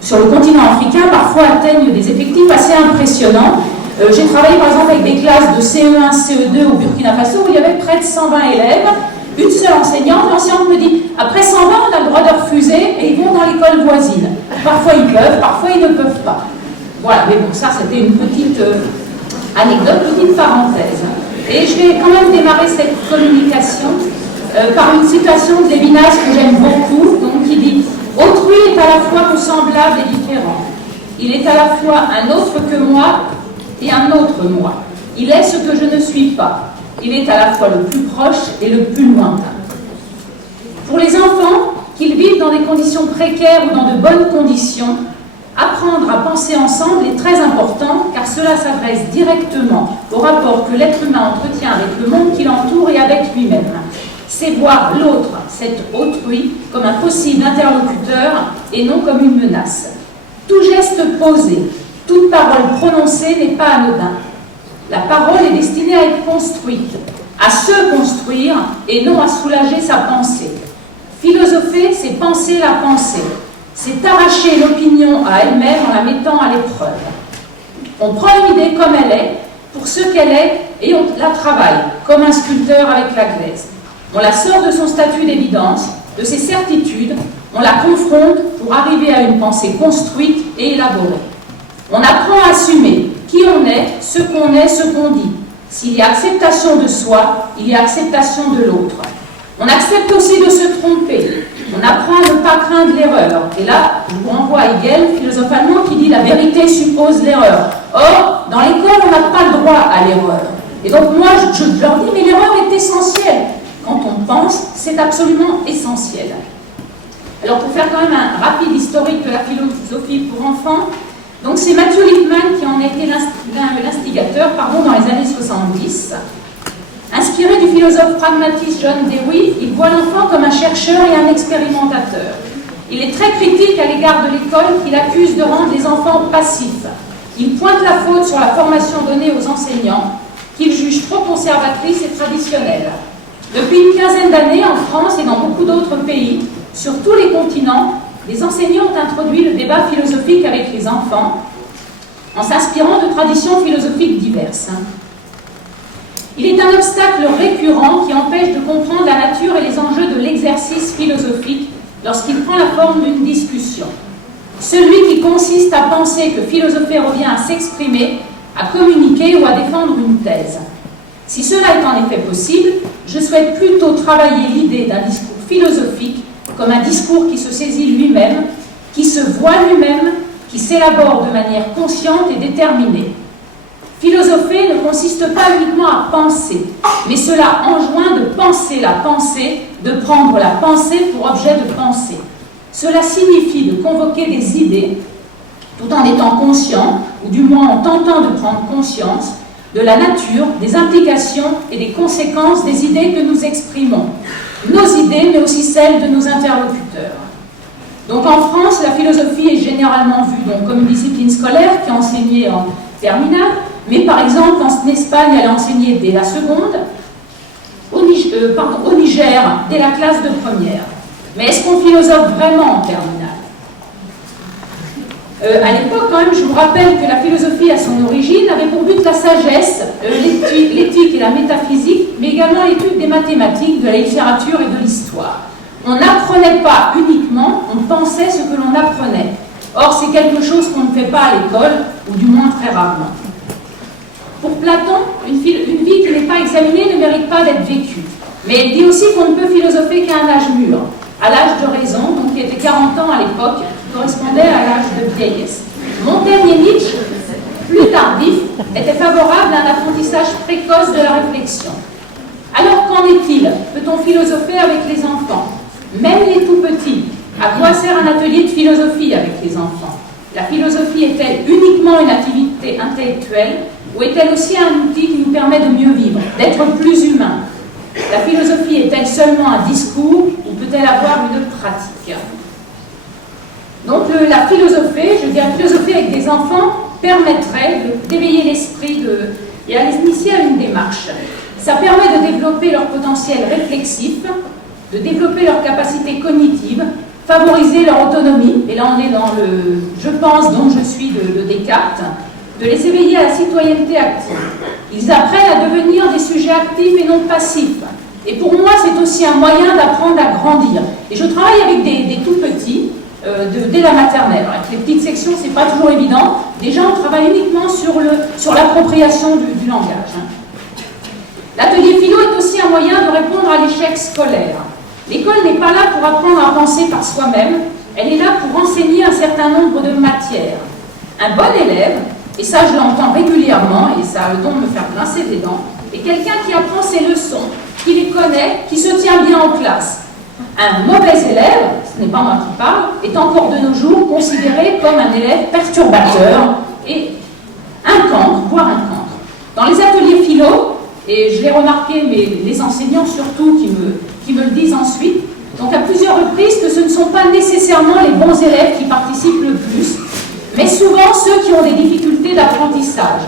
sur le continent africain, parfois atteignent des effectifs assez impressionnants. J'ai travaillé par exemple avec des classes de CE1, CE2 au Burkina Faso où il y avait près de 120 élèves, une seule enseignante. L'enseignante me dit, après 120, on a le droit de refuser et ils vont dans l'école voisine. Parfois ils peuvent, parfois ils ne peuvent pas. Voilà, mais bon, ça c'était une petite anecdote, petite parenthèse. Et je vais quand même démarrer cette communication par une citation de Lévinas que j'aime beaucoup, donc qui dit « Autrui est à la fois mon semblable et différent. Il est à la fois un autre que moi et un autre moi. Il est ce que je ne suis pas. Il est à la fois le plus proche et le plus lointain. » Pour les enfants, qu'ils vivent dans des conditions précaires ou dans de bonnes conditions, apprendre à penser ensemble est très important car cela s'adresse directement au rapport que l'être humain entretient avec le monde qui l'entoure et avec lui-même. C'est voir l'autre, cet autrui, comme un possible interlocuteur et non comme une menace. Tout geste posé, toute parole prononcée n'est pas anodin. La parole est destinée à être construite, à se construire et non à soulager sa pensée. Philosopher, c'est penser la pensée. C'est arracher l'opinion à elle-même en la mettant à l'épreuve. On prend une idée comme elle est, pour ce qu'elle est, et on la travaille, comme un sculpteur avec la glaise. On la sort de son statut d'évidence, de ses certitudes, on la confronte pour arriver à une pensée construite et élaborée. On apprend à assumer qui on est, ce qu'on dit. S'il y a acceptation de soi, il y a acceptation de l'autre. On accepte aussi de se tromper. On apprend à ne pas craindre l'erreur. Et là, je vous renvoie à Hegel, philosophe allemand, qui dit « la vérité suppose l'erreur ». Or, dans l'école, on n'a pas le droit à l'erreur. Et donc moi, je leur dis « mais l'erreur est essentielle ». Quand on pense, c'est absolument essentiel. Alors, pour faire quand même un rapide historique de la philosophie pour enfants, donc c'est Matthew Lipman qui en a été l'instigateur dans les années 70. Inspiré du philosophe pragmatiste John Dewey, il voit l'enfant comme un chercheur et un expérimentateur. Il est très critique à l'égard de l'école qu'il accuse de rendre les enfants passifs. Il pointe la faute sur la formation donnée aux enseignants, qu'il juge trop conservatrice et traditionnelle. Depuis une quinzaine d'années, en France et dans beaucoup d'autres pays, sur tous les continents, les enseignants ont introduit le débat philosophique avec les enfants en s'inspirant de traditions philosophiques diverses. Il est un obstacle récurrent qui empêche de comprendre la nature et les enjeux de l'exercice philosophique lorsqu'il prend la forme d'une discussion. Celui qui consiste à penser que philosopher revient à s'exprimer, à communiquer ou à défendre une thèse. Si cela est en effet possible, je souhaite plutôt travailler l'idée d'un discours philosophique comme un discours qui se saisit lui-même, qui se voit lui-même, qui s'élabore de manière consciente et déterminée. Philosopher ne consiste pas uniquement à penser, mais cela enjoint de penser la pensée, de prendre la pensée pour objet de pensée. Cela signifie de convoquer des idées, tout en étant conscient, ou du moins en tentant de prendre conscience, de la nature, des implications et des conséquences des idées que nous exprimons. Nos idées, mais aussi celles de nos interlocuteurs. Donc en France, la philosophie est généralement vue comme une discipline scolaire qui est enseignée en terminale, mais par exemple en Espagne, elle est enseignée dès la seconde, au Niger, dès la classe de première. Mais est-ce qu'on philosophe vraiment en terminale ? À l'époque, quand même, je vous rappelle que la philosophie, à son origine, avait pour but la sagesse, l'éthique et la métaphysique, mais également l'étude des mathématiques, de la littérature et de l'histoire. On n'apprenait pas uniquement, on pensait ce que l'on apprenait. Or, c'est quelque chose qu'on ne fait pas à l'école, ou du moins très rarement. Pour Platon, une vie qui n'est pas examinée ne mérite pas d'être vécue. Mais elle dit aussi qu'on ne peut philosopher qu'à un âge mûr, à l'âge de raison, donc qui était 40 ans à l'époque, correspondait à l'âge de vieillesse. Montaigne et Nietzsche, plus tardifs, étaient favorables à un apprentissage précoce de la réflexion. Alors qu'en est-il? Peut-on philosopher avec les enfants? Même les tout petits. À quoi sert un atelier de philosophie avec les enfants? La philosophie est-elle uniquement une activité intellectuelle ou est-elle aussi un outil qui nous permet de mieux vivre, d'être plus humain? La philosophie est-elle seulement un discours ou peut-elle avoir une pratique? Donc la philosophie, je dis la philosophie avec des enfants permettrait d'éveiller l'esprit et à les initier à une démarche. Ça permet de développer leur potentiel réflexif, de développer leur capacité cognitive, favoriser leur autonomie, et là on est dans le « je pense donc je suis » de Descartes, de les éveiller à la citoyenneté active. Ils apprennent à devenir des sujets actifs et non passifs. Et pour moi, c'est aussi un moyen d'apprendre à grandir. Et je travaille avec des tout petits, dès la maternelle. Avec les petites sections, c'est pas toujours évident. Déjà, on travaille uniquement sur l'appropriation du langage. L'atelier philo est aussi un moyen de répondre à l'échec scolaire. L'école n'est pas là pour apprendre à penser par soi-même, elle est là pour enseigner un certain nombre de matières. Un bon élève, et ça je l'entends régulièrement, et ça a le don de me faire grincer des dents, est quelqu'un qui apprend ses leçons, qui les connaît, qui se tient bien en classe. Un mauvais élève, ce n'est pas moi qui parle, est encore de nos jours considéré comme un élève perturbateur et un cancre, voire un cancre. Dans les ateliers philo, et je l'ai remarqué, mais les enseignants surtout qui me le disent ensuite, donc à plusieurs reprises que ce ne sont pas nécessairement les bons élèves qui participent le plus, mais souvent ceux qui ont des difficultés d'apprentissage.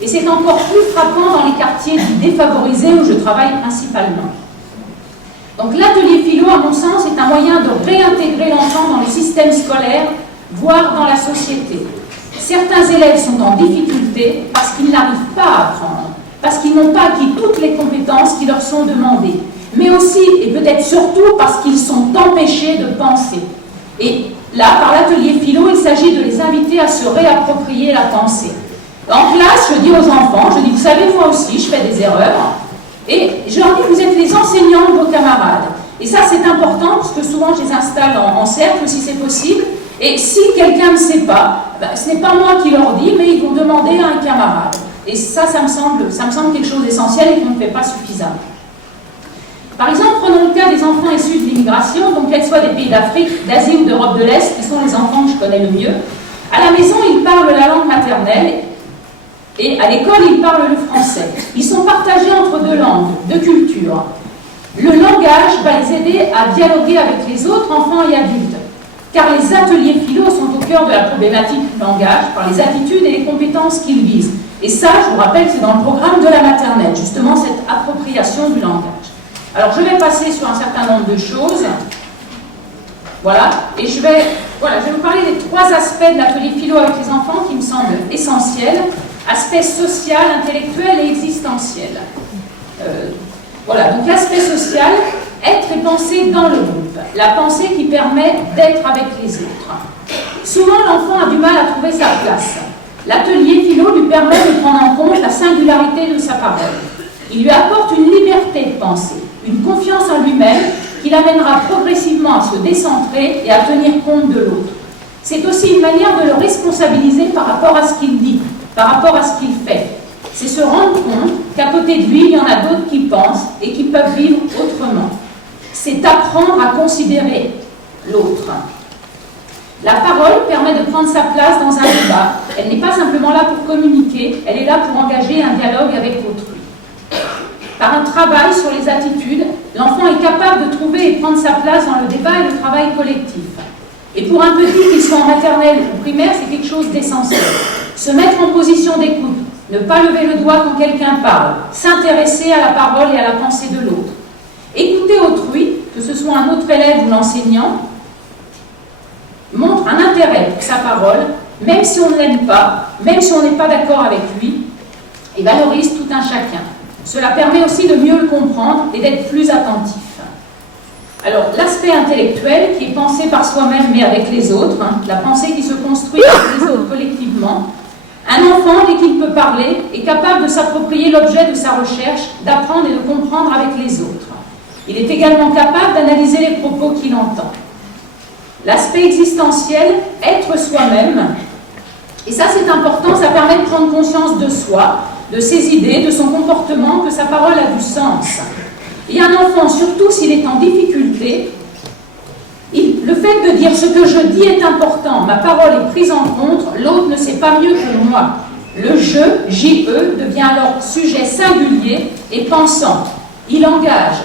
Et c'est encore plus frappant dans les quartiers dits défavorisés où je travaille principalement. Donc l'atelier philo, à mon sens, est un moyen de réintégrer l'enfant dans le système scolaire, voire dans la société. Certains élèves sont en difficulté parce qu'ils n'arrivent pas à apprendre, parce qu'ils n'ont pas acquis toutes les compétences qui leur sont demandées, mais aussi, et peut-être surtout, parce qu'ils sont empêchés de penser. Et là, par l'atelier philo, il s'agit de les inviter à se réapproprier la pensée. En classe, je dis aux enfants, je dis, vous savez, moi aussi, je fais des erreurs, et je leur dis, vous êtes les enseignants de vos camarades. Et ça, c'est important, parce que souvent, je les installe en cercle, si c'est possible, et si quelqu'un ne sait pas, ben, ce n'est pas moi qui leur dis, mais ils vont demander à un camarade. Et ça me semble quelque chose d'essentiel et qu'on ne fait pas suffisamment. Par exemple, prenons le cas des enfants issus de l'immigration, donc qu'elles soient des pays d'Afrique, d'Asie ou d'Europe de l'Est, qui sont les enfants que je connais le mieux. À la maison, ils parlent la langue maternelle, et à l'école, ils parlent le français. Ils sont partagés entre deux langues, deux cultures. Le langage va les aider à dialoguer avec les autres enfants et adultes, car les ateliers philo sont au cœur de la problématique du langage, par les attitudes et les compétences qu'ils visent. Et ça, je vous rappelle, c'est dans le programme de la maternelle, justement cette appropriation du langage. Alors, je vais passer sur un certain nombre de choses. Voilà, et je vais vous parler des trois aspects de l'atelier philo avec les enfants qui me semblent essentiels. Aspect social, intellectuel et existentiel. Voilà, donc l'aspect social, être et penser dans le groupe. La pensée qui permet d'être avec les autres. Souvent, l'enfant a du mal à trouver sa place. L'atelier philo lui permet de prendre en compte la singularité de sa parole. Il lui apporte une liberté de penser, une confiance en lui-même qui l'amènera progressivement à se décentrer et à tenir compte de l'autre. C'est aussi une manière de le responsabiliser par rapport à ce qu'il dit, par rapport à ce qu'il fait. C'est se rendre compte qu'à côté de lui, il y en a d'autres qui pensent et qui peuvent vivre autrement. C'est apprendre à considérer l'autre. La parole permet de prendre sa place dans un débat. Elle n'est pas simplement là pour communiquer, elle est là pour engager un dialogue avec autrui. Par un travail sur les attitudes, l'enfant est capable de trouver et prendre sa place dans le débat et le travail collectif. Et pour un petit, qu'il soit en maternelle ou primaire, c'est quelque chose d'essentiel. Se mettre en position d'écoute, ne pas lever le doigt quand quelqu'un parle, s'intéresser à la parole et à la pensée de l'autre. Écouter autrui, que ce soit un autre élève ou l'enseignant, montre un intérêt pour sa parole, même si on ne l'aime pas, même si on n'est pas d'accord avec lui, et valorise tout un chacun. Cela permet aussi de mieux le comprendre et d'être plus attentif. Alors, l'aspect intellectuel qui est pensé par soi-même mais avec les autres, la pensée qui se construit avec les autres collectivement. Un enfant, dès qu'il peut parler, est capable de s'approprier l'objet de sa recherche, d'apprendre et de comprendre avec les autres. Il est également capable d'analyser les propos qu'il entend. L'aspect existentiel, être soi-même, et ça c'est important, ça permet de prendre conscience de soi, de ses idées, de son comportement, que sa parole a du sens. Et un enfant, surtout s'il est en difficulté, Le fait de dire ce que je dis est important, ma parole est prise en compte, l'autre ne sait pas mieux que moi. Le je, J-E, devient alors sujet singulier et pensant. Il engage.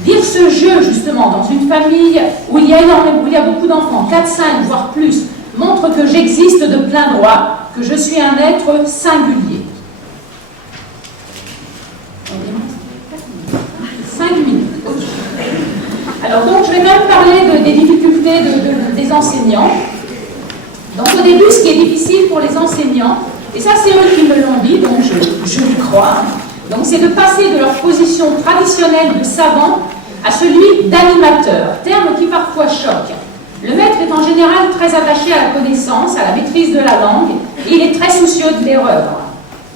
Dire ce je, justement, dans une famille où il y a beaucoup d'enfants, 4, 5, voire plus, montre que j'existe de plein droit, que je suis un être singulier. 5 minutes. Alors donc, je vais quand même parler des difficultés des enseignants. Donc au début, ce qui est difficile pour les enseignants, et ça c'est eux qui me l'ont dit, donc je y crois, donc c'est de passer de leur position traditionnelle de savant à celui d'animateur, terme qui parfois choque. Le maître est en général très attaché à la connaissance, à la maîtrise de la langue, et il est très soucieux de l'erreur.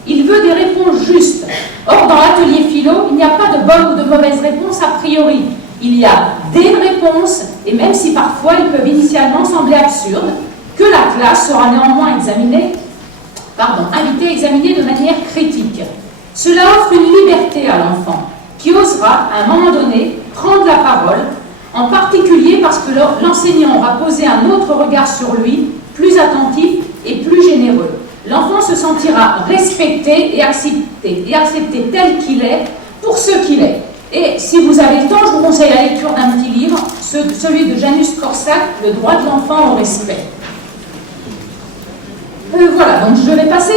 Il veut des réponses justes. Or, dans l'atelier philo, il n'y a pas de bonne ou de mauvaise réponse a priori. Il y a des réponses, et même si parfois ils peuvent initialement sembler absurdes, que la classe sera néanmoins invitée à examiner de manière critique. Cela offre une liberté à l'enfant, qui osera, à un moment donné, prendre la parole, en particulier parce que l'enseignant aura posé un autre regard sur lui, plus attentif et plus généreux. L'enfant se sentira respecté et accepté tel qu'il est, pour ce qu'il est. Et si vous avez le temps, je vous conseille la lecture d'un petit livre, celui de Janusz Korczak, Le droit de l'enfant au respect. Voilà, donc je vais passer,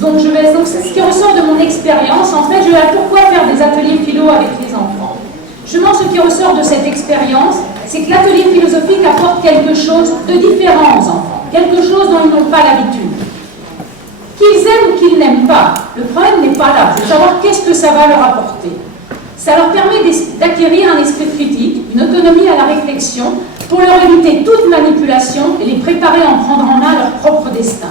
donc c'est ce qui ressort de mon expérience. En fait, pourquoi faire des ateliers philo avec les enfants? Justement, ce qui ressort de cette expérience, c'est que l'atelier philosophique apporte quelque chose de différent aux enfants, quelque chose dont ils n'ont pas l'habitude. Qu'ils aiment ou qu'ils n'aiment pas, le problème n'est pas là, c'est de savoir qu'est-ce que ça va leur apporter. Ça leur permet d'acquérir un esprit critique, une autonomie à la réflexion, pour leur éviter toute manipulation et les préparer à en prendre en main leur propre destin.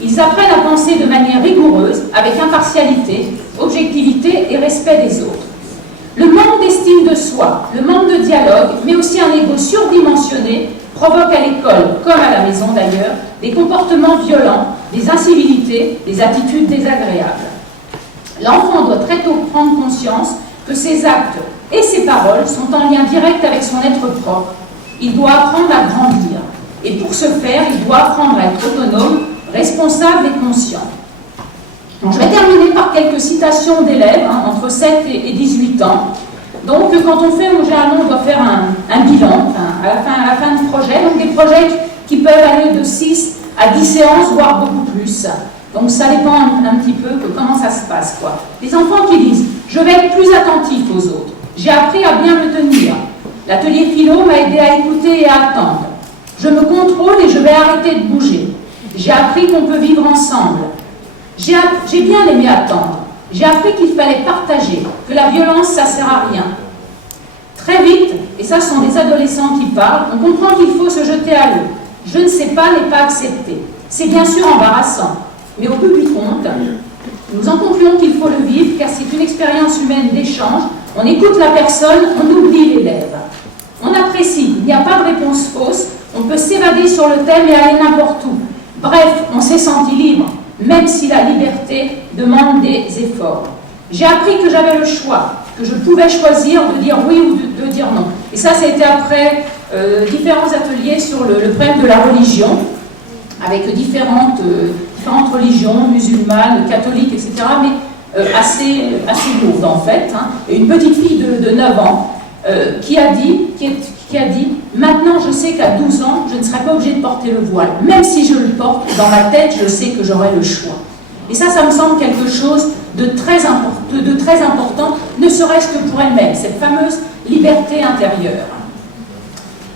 Ils apprennent à penser de manière rigoureuse, avec impartialité, objectivité et respect des autres. Le manque d'estime de soi, le manque de dialogue, mais aussi un ego surdimensionné, provoque à l'école, comme à la maison d'ailleurs, des comportements violents, des incivilités, des attitudes désagréables. L'enfant doit très tôt prendre conscience que ses actes et ses paroles sont en lien direct avec son être propre. Il doit apprendre à grandir. Et pour ce faire, il doit apprendre à être autonome, responsable et conscient. Donc, je vais terminer par quelques citations d'élèves entre 7 et 18 ans. Donc, quand on fait, généralement, on doit faire un bilan à la fin du projet. Donc, des projets qui peuvent aller de 6 à 10 séances, voire beaucoup plus. Donc, ça dépend un petit peu de comment ça se passe, quoi. Les enfants qui disent « Je vais être plus attentif aux autres. J'ai appris à bien me tenir. L'atelier philo m'a aidé à écouter et à attendre. Je me contrôle et je vais arrêter de bouger. J'ai appris qu'on peut vivre ensemble. J'ai bien aimé attendre. J'ai appris qu'il fallait partager, que la violence, ça ne sert à rien. Très vite, et ça ce sont des adolescents qui parlent, on comprend qu'il faut se jeter à l'eau. Je ne sais pas n'est pas accepté. C'est bien sûr embarrassant, mais au bout du compte, nous en concluons qu'il faut le vivre car c'est une expérience humaine d'échange. On écoute la personne, on oublie l'élève. On apprécie, il n'y a pas de réponse fausse, on peut s'évader sur le thème et aller n'importe où. Bref, on s'est senti libre, même si la liberté demande des efforts. J'ai appris que j'avais le choix, que je pouvais choisir de dire oui ou de dire non. Et ça a été après différents ateliers sur le problème de la religion, avec différentes religions, musulmanes, catholiques, etc., mais assez lourdes en fait. Et une petite fille de 9 ans qui a dit « Maintenant je sais qu'à 12 ans, je ne serai pas obligée de porter le voile. Même si je le porte, dans ma tête, je sais que j'aurai le choix. » Et ça me semble quelque chose de très important, ne serait-ce que pour elle-même, cette fameuse liberté intérieure.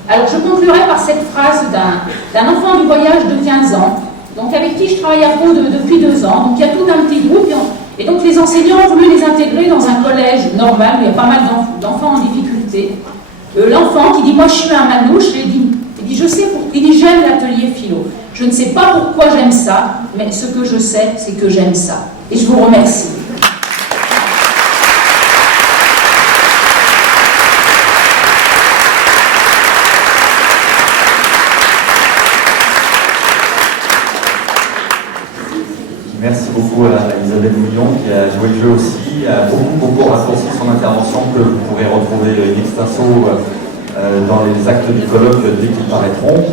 Alors je conclurai par cette phrase d'un enfant du voyage de 15 ans, donc avec qui je travaille à Pau depuis 2 ans. Donc il y a tout un petit groupe, et donc les enseignants ont voulu les intégrer dans un collège normal, où il y a pas mal d'enfants en difficulté. L'enfant qui dit « Moi je suis un manouche », il dit « Je sais pourquoi », il dit « J'aime l'atelier philo. Je ne sais pas pourquoi j'aime ça, mais ce que je sais, c'est que j'aime ça. » Et je vous remercie. Merci beaucoup à Isabelle Mouillon qui a joué le jeu aussi, a beaucoup raccourci son intervention que vous pourrez retrouver in extenso dans les actes du colloque dès qu'ils paraîtront.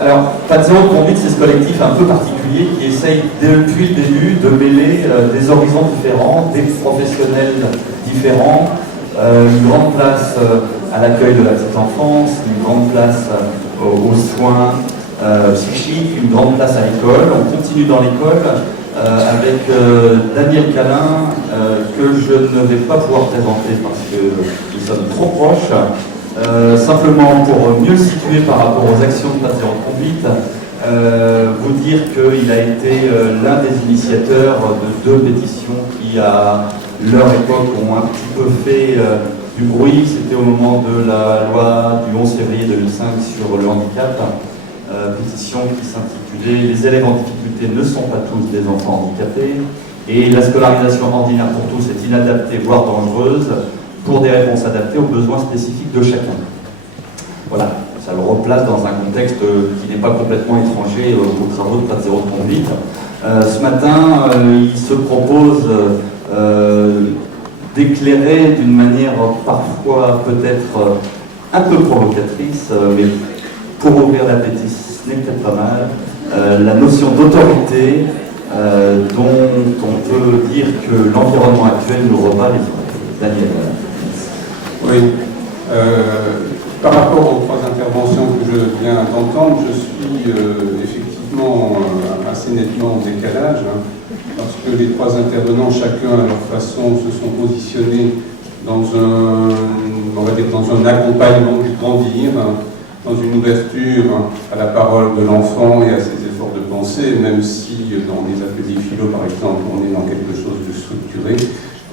Alors, Pas de zéro de conduite, c'est ce collectif un peu particulier qui essaye depuis le début de mêler des horizons différents, des professionnels différents, une grande place à l'accueil de la petite enfance, une grande place aux soins psychiques, une grande place à l'école. On continue dans l'école avec Daniel Calin, que je ne vais pas pouvoir présenter parce que nous sommes trop proches. Simplement pour mieux le situer par rapport aux actions de Pas de zéro de conduite, vous dire qu'il a été l'un des initiateurs de 2 pétitions qui, à leur époque, ont un petit peu fait du bruit. C'était au moment de la loi du 11 février 2005 sur le handicap, pétition qui s'intitulait « Les élèves en difficulté ne sont pas tous des enfants handicapés » et « La scolarisation ordinaire pour tous est inadaptée, voire dangereuse, pour des réponses adaptées aux besoins spécifiques de chacun ». Voilà, ça le replace dans un contexte qui n'est pas complètement étranger aux travaux de Pas de zéro de conduite. Ce matin, il se propose d'éclairer d'une manière parfois peut-être un peu provocatrice, mais pour ouvrir l'appétit, ce n'est peut-être pas mal, la notion d'autorité dont on peut dire que l'environnement actuel nous rebat les oreilles. Daniel. Oui. Par rapport aux 3 interventions que je viens d'entendre, je suis effectivement assez nettement en décalage, parce que les 3 intervenants, chacun à leur façon, se sont positionnés dans un accompagnement du grandir, dans une ouverture à la parole de l'enfant et à ses efforts de pensée, même si dans les ateliers philo, par exemple, on est dans quelque chose de structuré.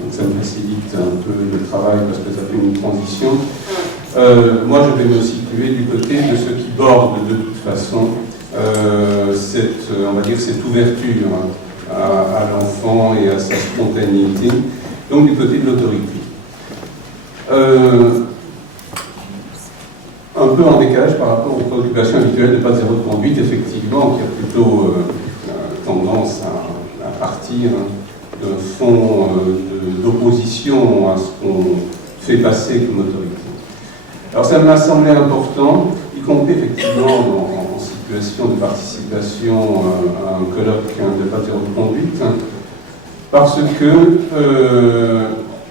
Donc ça me facilite un peu le travail parce que ça fait une transition. Moi, je vais me situer du côté de ceux qui bordent de toute façon cette ouverture à l'enfant et à sa spontanéité, donc du côté de l'autorité. Un peu en décalage par rapport aux préoccupations habituelles de Pas de zéro de conduite, effectivement, qui a plutôt tendance à partir d'un fond d'opposition à ce qu'on fait passer comme autorité. Alors ça m'a semblé important, y compris effectivement en situation de participation à un colloque de Pas de zéro de conduite, parce que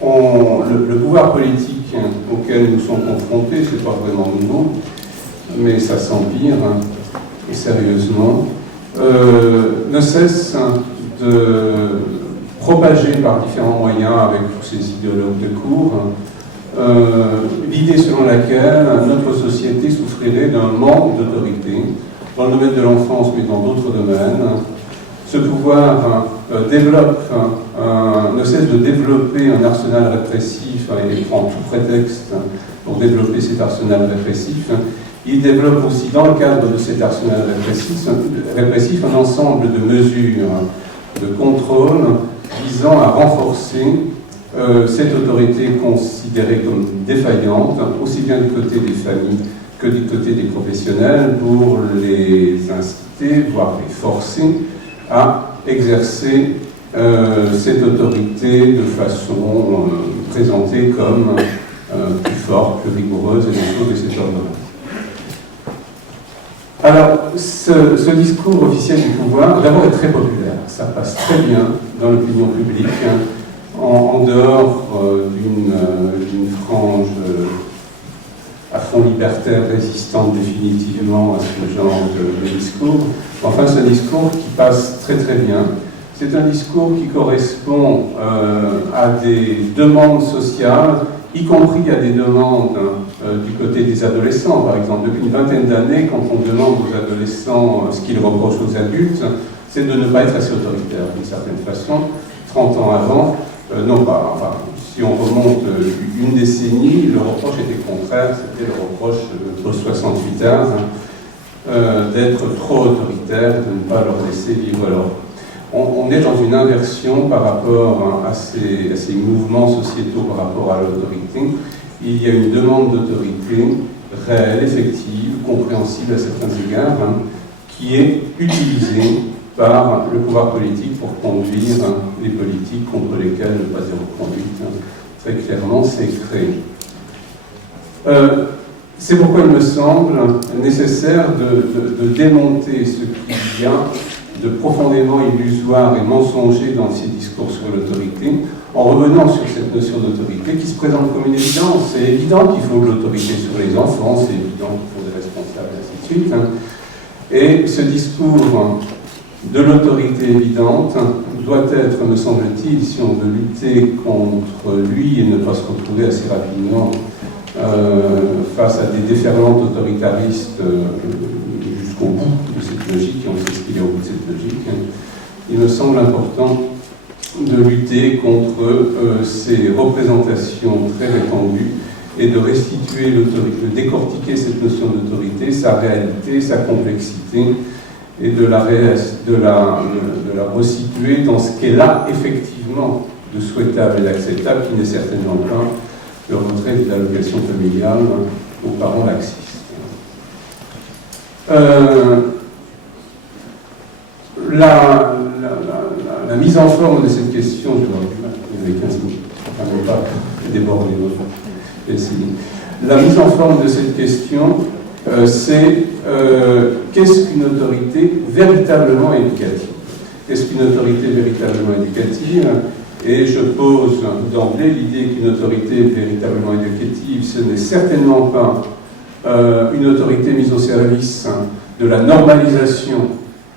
le pouvoir politique auquel nous sommes confrontés, c'est pas vraiment nouveau, mais ça s'empire, et sérieusement, ne cesse de propager par différents moyens, avec tous ces idéologues de cours, l'idée selon laquelle notre société souffrirait d'un manque d'autorité dans le domaine de l'enfance, mais dans d'autres domaines. Ce pouvoir ne cesse de développer un arsenal répressif et prend tout prétexte pour développer cet arsenal répressif. Il développe aussi, dans le cadre de cet arsenal répressif un ensemble de mesures de contrôle visant à renforcer cette autorité considérée comme défaillante, aussi bien du côté des familles que du côté des professionnels, pour les inciter, voire les forcer, à exercer cette autorité de façon présentée comme plus forte, plus rigoureuse, et des choses de cet ordre-là. Alors, ce discours officiel du pouvoir, d'abord, est très populaire. Ça passe très bien dans l'opinion publique, en dehors d'une frange à fond libertaire résistante définitivement à ce genre de discours. Enfin, c'est un discours qui passe très très bien. C'est un discours qui correspond à des demandes sociales, y compris à des demandes du côté des adolescents. Par exemple, depuis une vingtaine d'années, quand on demande aux adolescents ce qu'ils reprochent aux adultes, c'est de ne pas être assez autoritaire, d'une certaine façon. 30 ans avant, non pas, enfin, si on remonte une décennie, le reproche était contraire, c'était le reproche post-68 d'être trop autoritaire, de ne pas leur laisser vivre leur. On est dans une inversion par rapport à ces mouvements sociétaux par rapport à l'autorité. Il y a une demande d'autorité réelle, effective, compréhensible à certains égards, qui est utilisée par le pouvoir politique pour conduire les politiques contre lesquelles le Pas de zéro de conduite très clairement s'est créé. C'est pourquoi il me semble nécessaire de démonter ce qu'il y a de profondément illusoire et mensonger dans ces discours sur l'autorité, en revenant sur cette notion d'autorité qui se présente comme une évidence. C'est évident qu'il faut de l'autorité sur les enfants, c'est évident qu'il faut des responsables, et ainsi de suite. Et ce discours de l'autorité évidente doit être, me semble-t-il, si on veut lutter contre lui et ne pas se retrouver assez rapidement face à des déferlantes autoritaristes jusqu'au bout de cette logique, et on sait ce qu'il y a au bout de cette logique, il me semble important de lutter contre ces représentations très répandues et de restituer l'autorité, de décortiquer cette notion d'autorité, sa réalité, sa complexité, et de la resituer dans ce qu'elle a effectivement de souhaitable et d'acceptable, qui n'est certainement pas le retrait de l'allocation familiale aux parents laxistes. La mise en forme de cette question, je vais 15 minutes, ne pas déborder la mise en forme de cette question, c'est qu'est-ce qu'une autorité véritablement éducative? Qu'est-ce qu'une autorité véritablement éducative? Et je pose d'emblée l'idée qu'une autorité véritablement éducative, ce n'est certainement pas une autorité mise au service de la normalisation,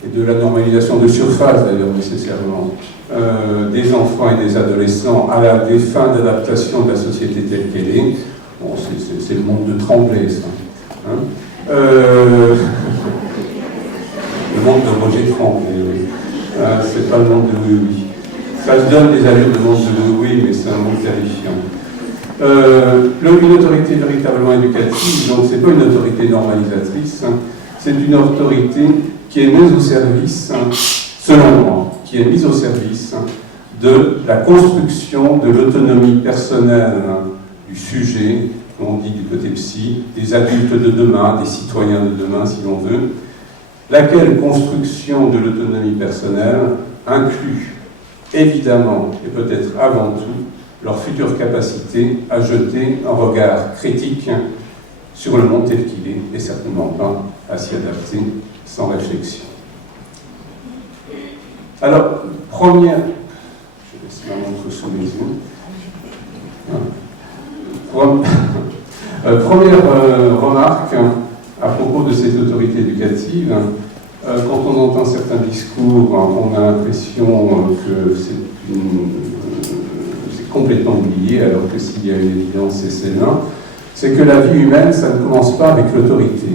et de la normalisation de surface d'ailleurs nécessairement, des enfants et des adolescents à des fins d'adaptation de la société telle qu'elle est. Bon, c'est le monde de Tremblay, ça. Hein, le monde de Roger Tremblay, oui. C'est pas le monde de Oui Oui. Ça se donne des allures de monde de Oui, mais c'est un monde terrifiant. Une autorité véritablement éducative, donc c'est pas une autorité normalisatrice, c'est une autorité qui est mise au service, selon moi, qui est mise au service de la construction de l'autonomie personnelle du sujet, on dit du côté psy, des adultes de demain, des citoyens de demain, si l'on veut, laquelle construction de l'autonomie personnelle inclut évidemment, et peut-être avant tout, leur future capacité à jeter un regard critique sur le monde tel qu'il est, et certainement pas à s'y adapter sans réflexion. Alors, première... Je laisse ma montre sous mes yeux. Première remarque à propos de cette autorité éducative. Quand on entend certains discours, on a l'impression que c'est complètement oublié, alors que s'il y a une évidence, c'est celle-là. C'est que la vie humaine, ça ne commence pas avec l'autorité.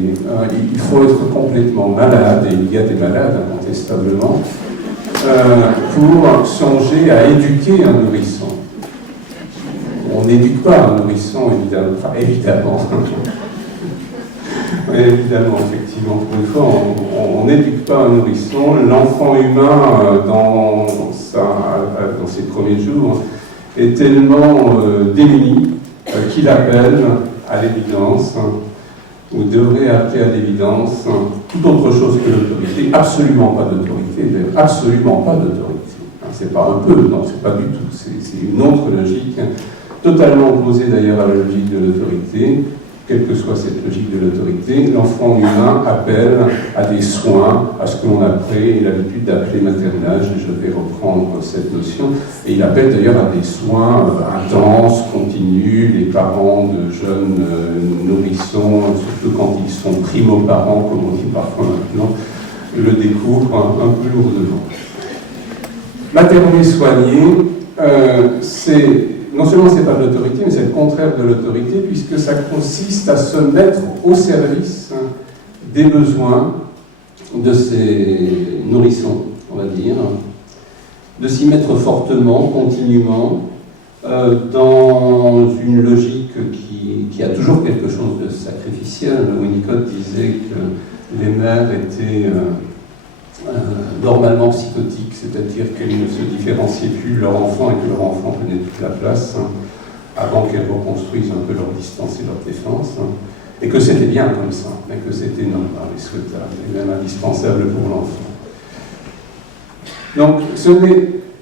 Il faut être complètement malade, et il y a des malades, incontestablement, pour songer à éduquer un nourrisson. On n'éduque pas un nourrisson, évidemment. Enfin, évidemment. Oui, évidemment, effectivement. Pour une fois, on n'éduque pas un nourrisson. L'enfant humain, dans ses premiers jours, est tellement démuni qu'il appelle à l'évidence, ou devrait appeler à l'évidence, tout autre chose que l'autorité. Absolument pas d'autorité, d'ailleurs. Absolument pas d'autorité. C'est pas un peu, non, c'est pas du tout. C'est une autre logique, totalement opposée d'ailleurs à la logique de l'autorité. Quelle que soit cette logique de l'autorité, l'enfant humain appelle à des soins, à ce que l'on a pris l'habitude d'appeler maternage, et je vais reprendre cette notion, et il appelle d'ailleurs à des soins intenses, continus. Les parents de jeunes nourrissons, surtout quand ils sont primo-parents, comme on dit parfois maintenant, le découvrent un peu lourdement. Materner, soigner, c'est... Non seulement ce n'est pas de l'autorité, mais c'est le contraire de l'autorité, puisque ça consiste à se mettre au service des besoins de ces nourrissons, on va dire, de s'y mettre fortement, continuellement, dans une logique qui a toujours quelque chose de sacrificiel. Winnicott disait que les mères étaient normalement psychotiques, c'est-à-dire qu'elles ne se différenciaient plus de leur enfant et que leur enfant prenait toute la place avant qu'elles reconstruisent un peu leur distance et leur défense, et que c'était bien comme ça, mais que c'était normal et souhaitable et même indispensable pour l'enfant. Donc,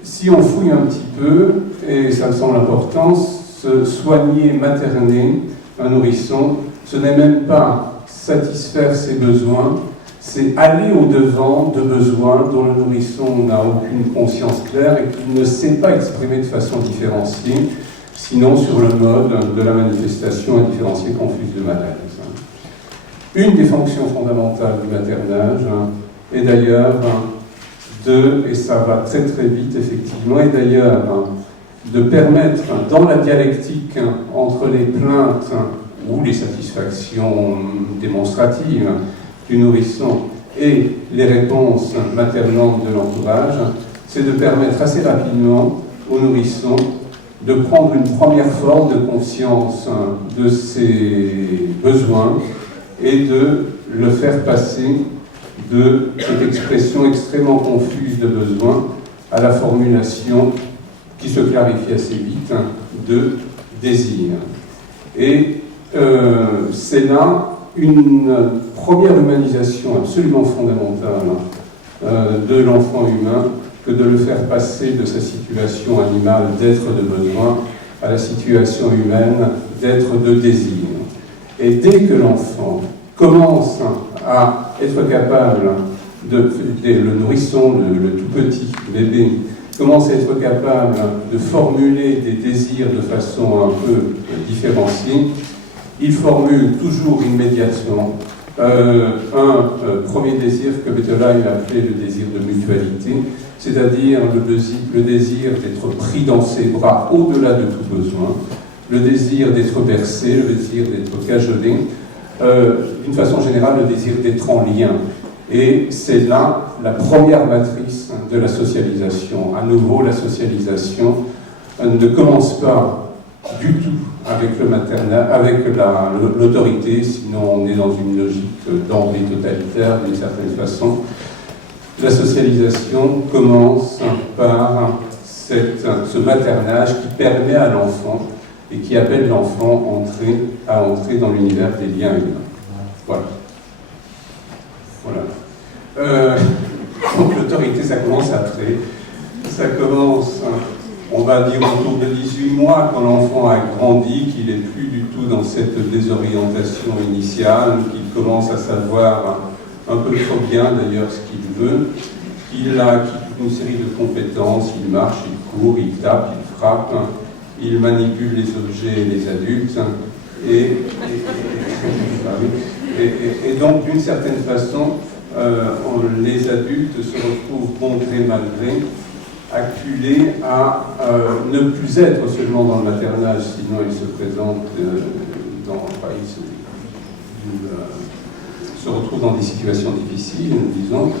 si on fouille un petit peu, et ça me semble important, se soigner, materner, un nourrisson, ce n'est même pas satisfaire ses besoins, c'est aller au-devant de besoins dont le nourrisson n'a aucune conscience claire et qu'il ne sait pas exprimer de façon différenciée, sinon sur le mode de la manifestation indifférenciée confuse de malaise. Une des fonctions fondamentales du maternage est d'ailleurs et ça va très très vite effectivement, et d'ailleurs de permettre dans la dialectique entre les plaintes ou les satisfactions démonstratives du nourrisson et les réponses maternantes de l'entourage, c'est de permettre assez rapidement au nourrisson de prendre une première forme de conscience de ses besoins et de le faire passer de cette expression extrêmement confuse de besoin à la formulation qui se clarifie assez vite de désir. Et c'est là une première humanisation absolument fondamentale de l'enfant humain que de le faire passer de sa situation animale d'être de besoin à la situation humaine d'être de désir. Et dès que l'enfant commence à être capable le nourrisson, le tout petit bébé, commence à être capable de formuler des désirs de façon un peu différenciée, il formule toujours immédiatement un premier désir que Bettelheim a appelé le désir de mutualité, c'est-à-dire le désir d'être pris dans ses bras au-delà de tout besoin, le désir d'être bercé, le désir d'être cajolé, d'une façon générale le désir d'être en lien. Et c'est là la première matrice de la socialisation. À nouveau, la socialisation ne commence pas du tout avec le maternel, avec l'autorité, sinon on est dans une logique d'emblée totalitaire d'une certaine façon. La socialisation commence par ce maternage qui permet à l'enfant et qui appelle l'enfant à entrer dans l'univers des liens humains. Voilà. Donc l'autorité, ça commence après. Ça commence, on va dire, autour de 18 mois, quand l'enfant a grandi, qu'il n'est plus du tout dans cette désorientation initiale, qu'il commence à savoir un peu trop bien d'ailleurs ce qu'il veut, qu'il a une série de compétences, il marche, il court, il tape, il frappe, il manipule les objets et les adultes, et donc d'une certaine façon, les adultes se retrouvent bon gré mal gré, acculés à ne plus être seulement dans le maternage, sinon ils se présentent se retrouvent dans des situations difficiles, disons,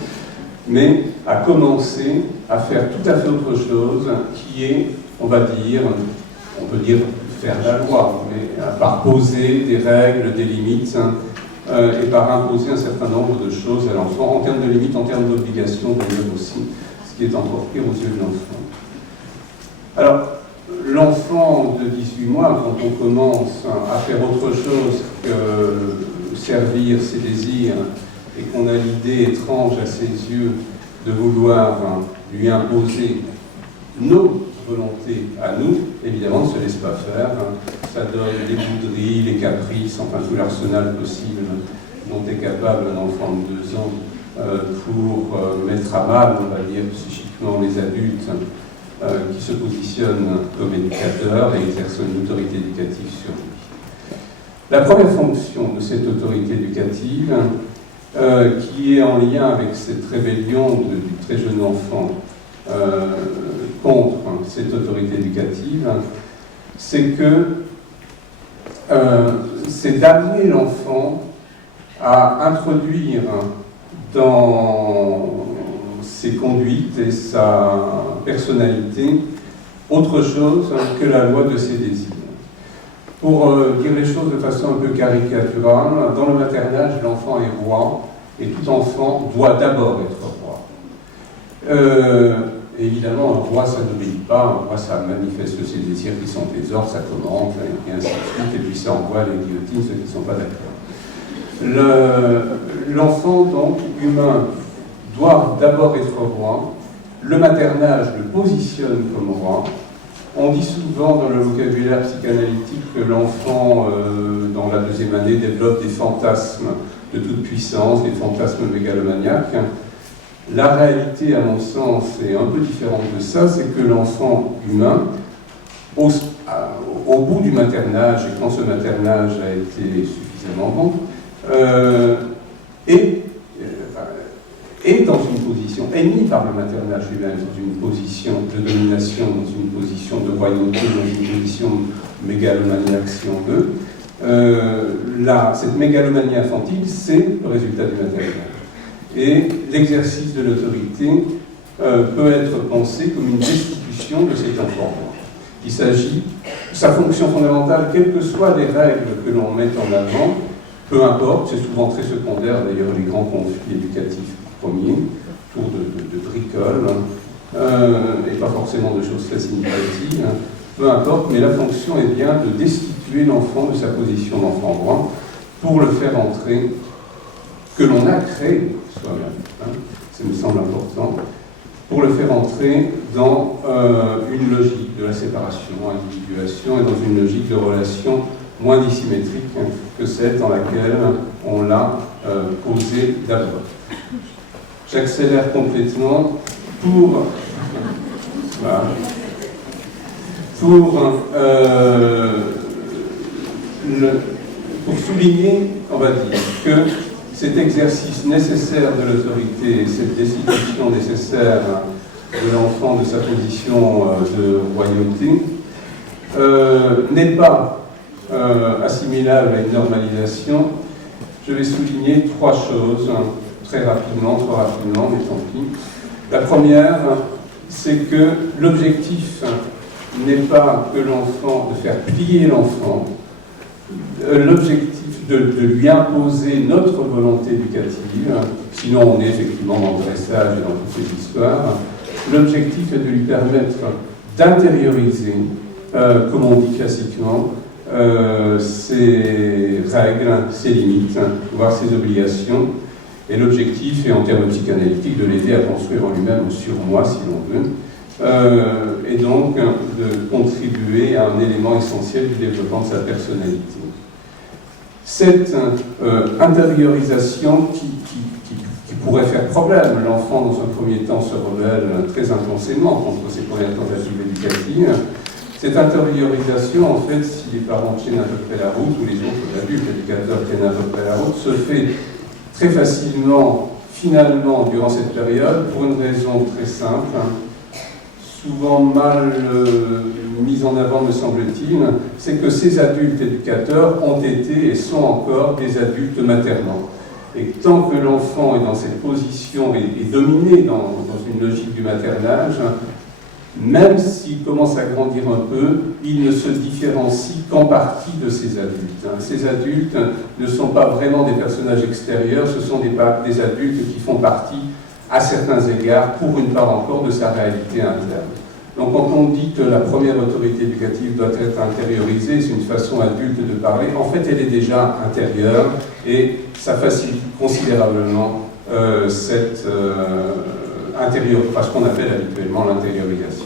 mais à commencer à faire tout à fait autre chose, qui est, on peut dire faire la loi, mais par poser des règles, des limites, et par imposer un certain nombre de choses à l'enfant, en termes de limites, en termes d'obligations d'ailleurs aussi, ce qui est encore pire aux yeux de l'enfant. Alors, l'enfant de 18 mois, quand on commence à faire autre chose que servir ses désirs, et qu'on a l'idée étrange à ses yeux de vouloir lui imposer nos volontés à nous, évidemment, ne se laisse pas faire. Ça donne les bouderies, les caprices, enfin tout l'arsenal possible dont est capable un enfant de 2 ans pour mettre à mal, on va dire, psychiquement les adultes qui se positionnent comme éducateurs et exercent une autorité éducative sur lui. La première fonction de cette autorité éducative, qui est en lien avec cette rébellion du très jeune enfant contre cette autorité éducative, c'est c'est d'amener l'enfant à introduire dans ses conduites et sa personnalité autre chose que la loi de ses désirs. Pour dire les choses de façon un peu caricaturale, dans le maternage, l'enfant est roi, et tout enfant doit d'abord être roi. Évidemment, un roi, ça n'obéit pas, un roi, ça manifeste ses désirs qui sont des ordres, ça commande, et ainsi de suite, et puis ça envoie les guillotines, ceux qui ne sont pas d'accord. L'enfant, donc, humain, doit d'abord être roi, le maternage le positionne comme roi, On dit souvent dans le vocabulaire psychanalytique que l'enfant, dans la deuxième année, développe des fantasmes de toute puissance, des fantasmes mégalomaniaques. La réalité, à mon sens, est un peu différente de ça, c'est que l'enfant humain, au bout du maternage, et quand ce maternage a été suffisamment bon, est dans une position, est mis par le maternage lui-même dans une position de domination, dans une position de royauté, dans une position mégalomaniaque, si on veut. Cette mégalomanie infantile, c'est le résultat du maternage. Et l'exercice de l'autorité peut être pensé comme une destitution de cet enfant. Il s'agit, sa fonction fondamentale, quelles que soient les règles que l'on met en avant, peu importe, c'est souvent très secondaire d'ailleurs les grands conflits éducatifs premiers, autour de bricoles, et pas forcément de choses très significatives, peu importe, mais la fonction est bien de destituer l'enfant de sa position d'enfant droit pour le faire entrer, que l'on a créé soi-même, ça me semble important, pour le faire entrer dans une logique de la séparation, individuation, et dans une logique de relation moins dissymétrique que celle dans laquelle on l'a posé d'abord. J'accélère complètement pour souligner, on va dire, que cet exercice nécessaire de l'autorité, cette destitution nécessaire de l'enfant de sa position de royauté, n'est pas assimilable à une normalisation. Je vais souligner trois choses, très rapidement, trop rapidement, mais tant pis. La première, c'est que l'objectif n'est pas que l'enfant, de faire plier l'enfant, l'objectif de lui imposer notre volonté éducative, sinon on est effectivement dans le dressage et dans toutes ces histoires. L'objectif est de lui permettre d'intérioriser, comme on dit classiquement, ses règles, ses limites, voire ses obligations. Et l'objectif est, en termes psychanalytiques, de l'aider à construire en lui-même un surmoi, si l'on veut, et donc de contribuer à un élément essentiel du développement de sa personnalité. Cette intériorisation qui pourrait faire problème, l'enfant dans un premier temps se rebelle très intensément contre ses premières tentatives éducatives. Cette intériorisation, en fait, si les parents tiennent à peu près la route, ou les autres adultes éducateurs tiennent à peu près la route, se fait très facilement, finalement, durant cette période, pour une raison très simple, souvent mal mise en avant, me semble-t-il, c'est que ces adultes éducateurs ont été et sont encore des adultes maternants. Et tant que l'enfant est dans cette position et dominé dans une logique du maternage, même s'il commence à grandir un peu, il ne se différencie qu'en partie de ces adultes. Ces adultes ne sont pas vraiment des personnages extérieurs, ce sont des adultes qui font partie, à certains égards, pour une part encore, de sa réalité interne. Donc quand on dit que la première autorité éducative doit être intériorisée, c'est une façon adulte de parler, en fait elle est déjà intérieure, et ça facilite considérablement cette ce qu'on appelle habituellement l'intériorisation.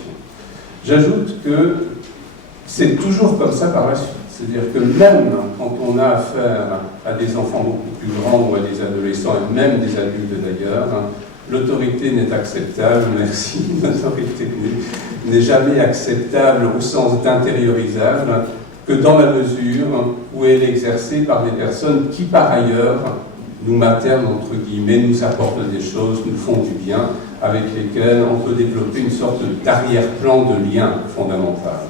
J'ajoute que c'est toujours comme ça par la suite. C'est-à-dire que même quand on a affaire à des enfants beaucoup plus grands ou à des adolescents, et même des adultes d'ailleurs, l'autorité n'est acceptable, merci, l'autorité n'est jamais acceptable au sens d'intériorisable que dans la mesure où elle est exercée par des personnes qui par ailleurs nous maternent, entre guillemets, nous apportent des choses, nous font du bien, avec lesquelles on peut développer une sorte d'arrière-plan de lien fondamental.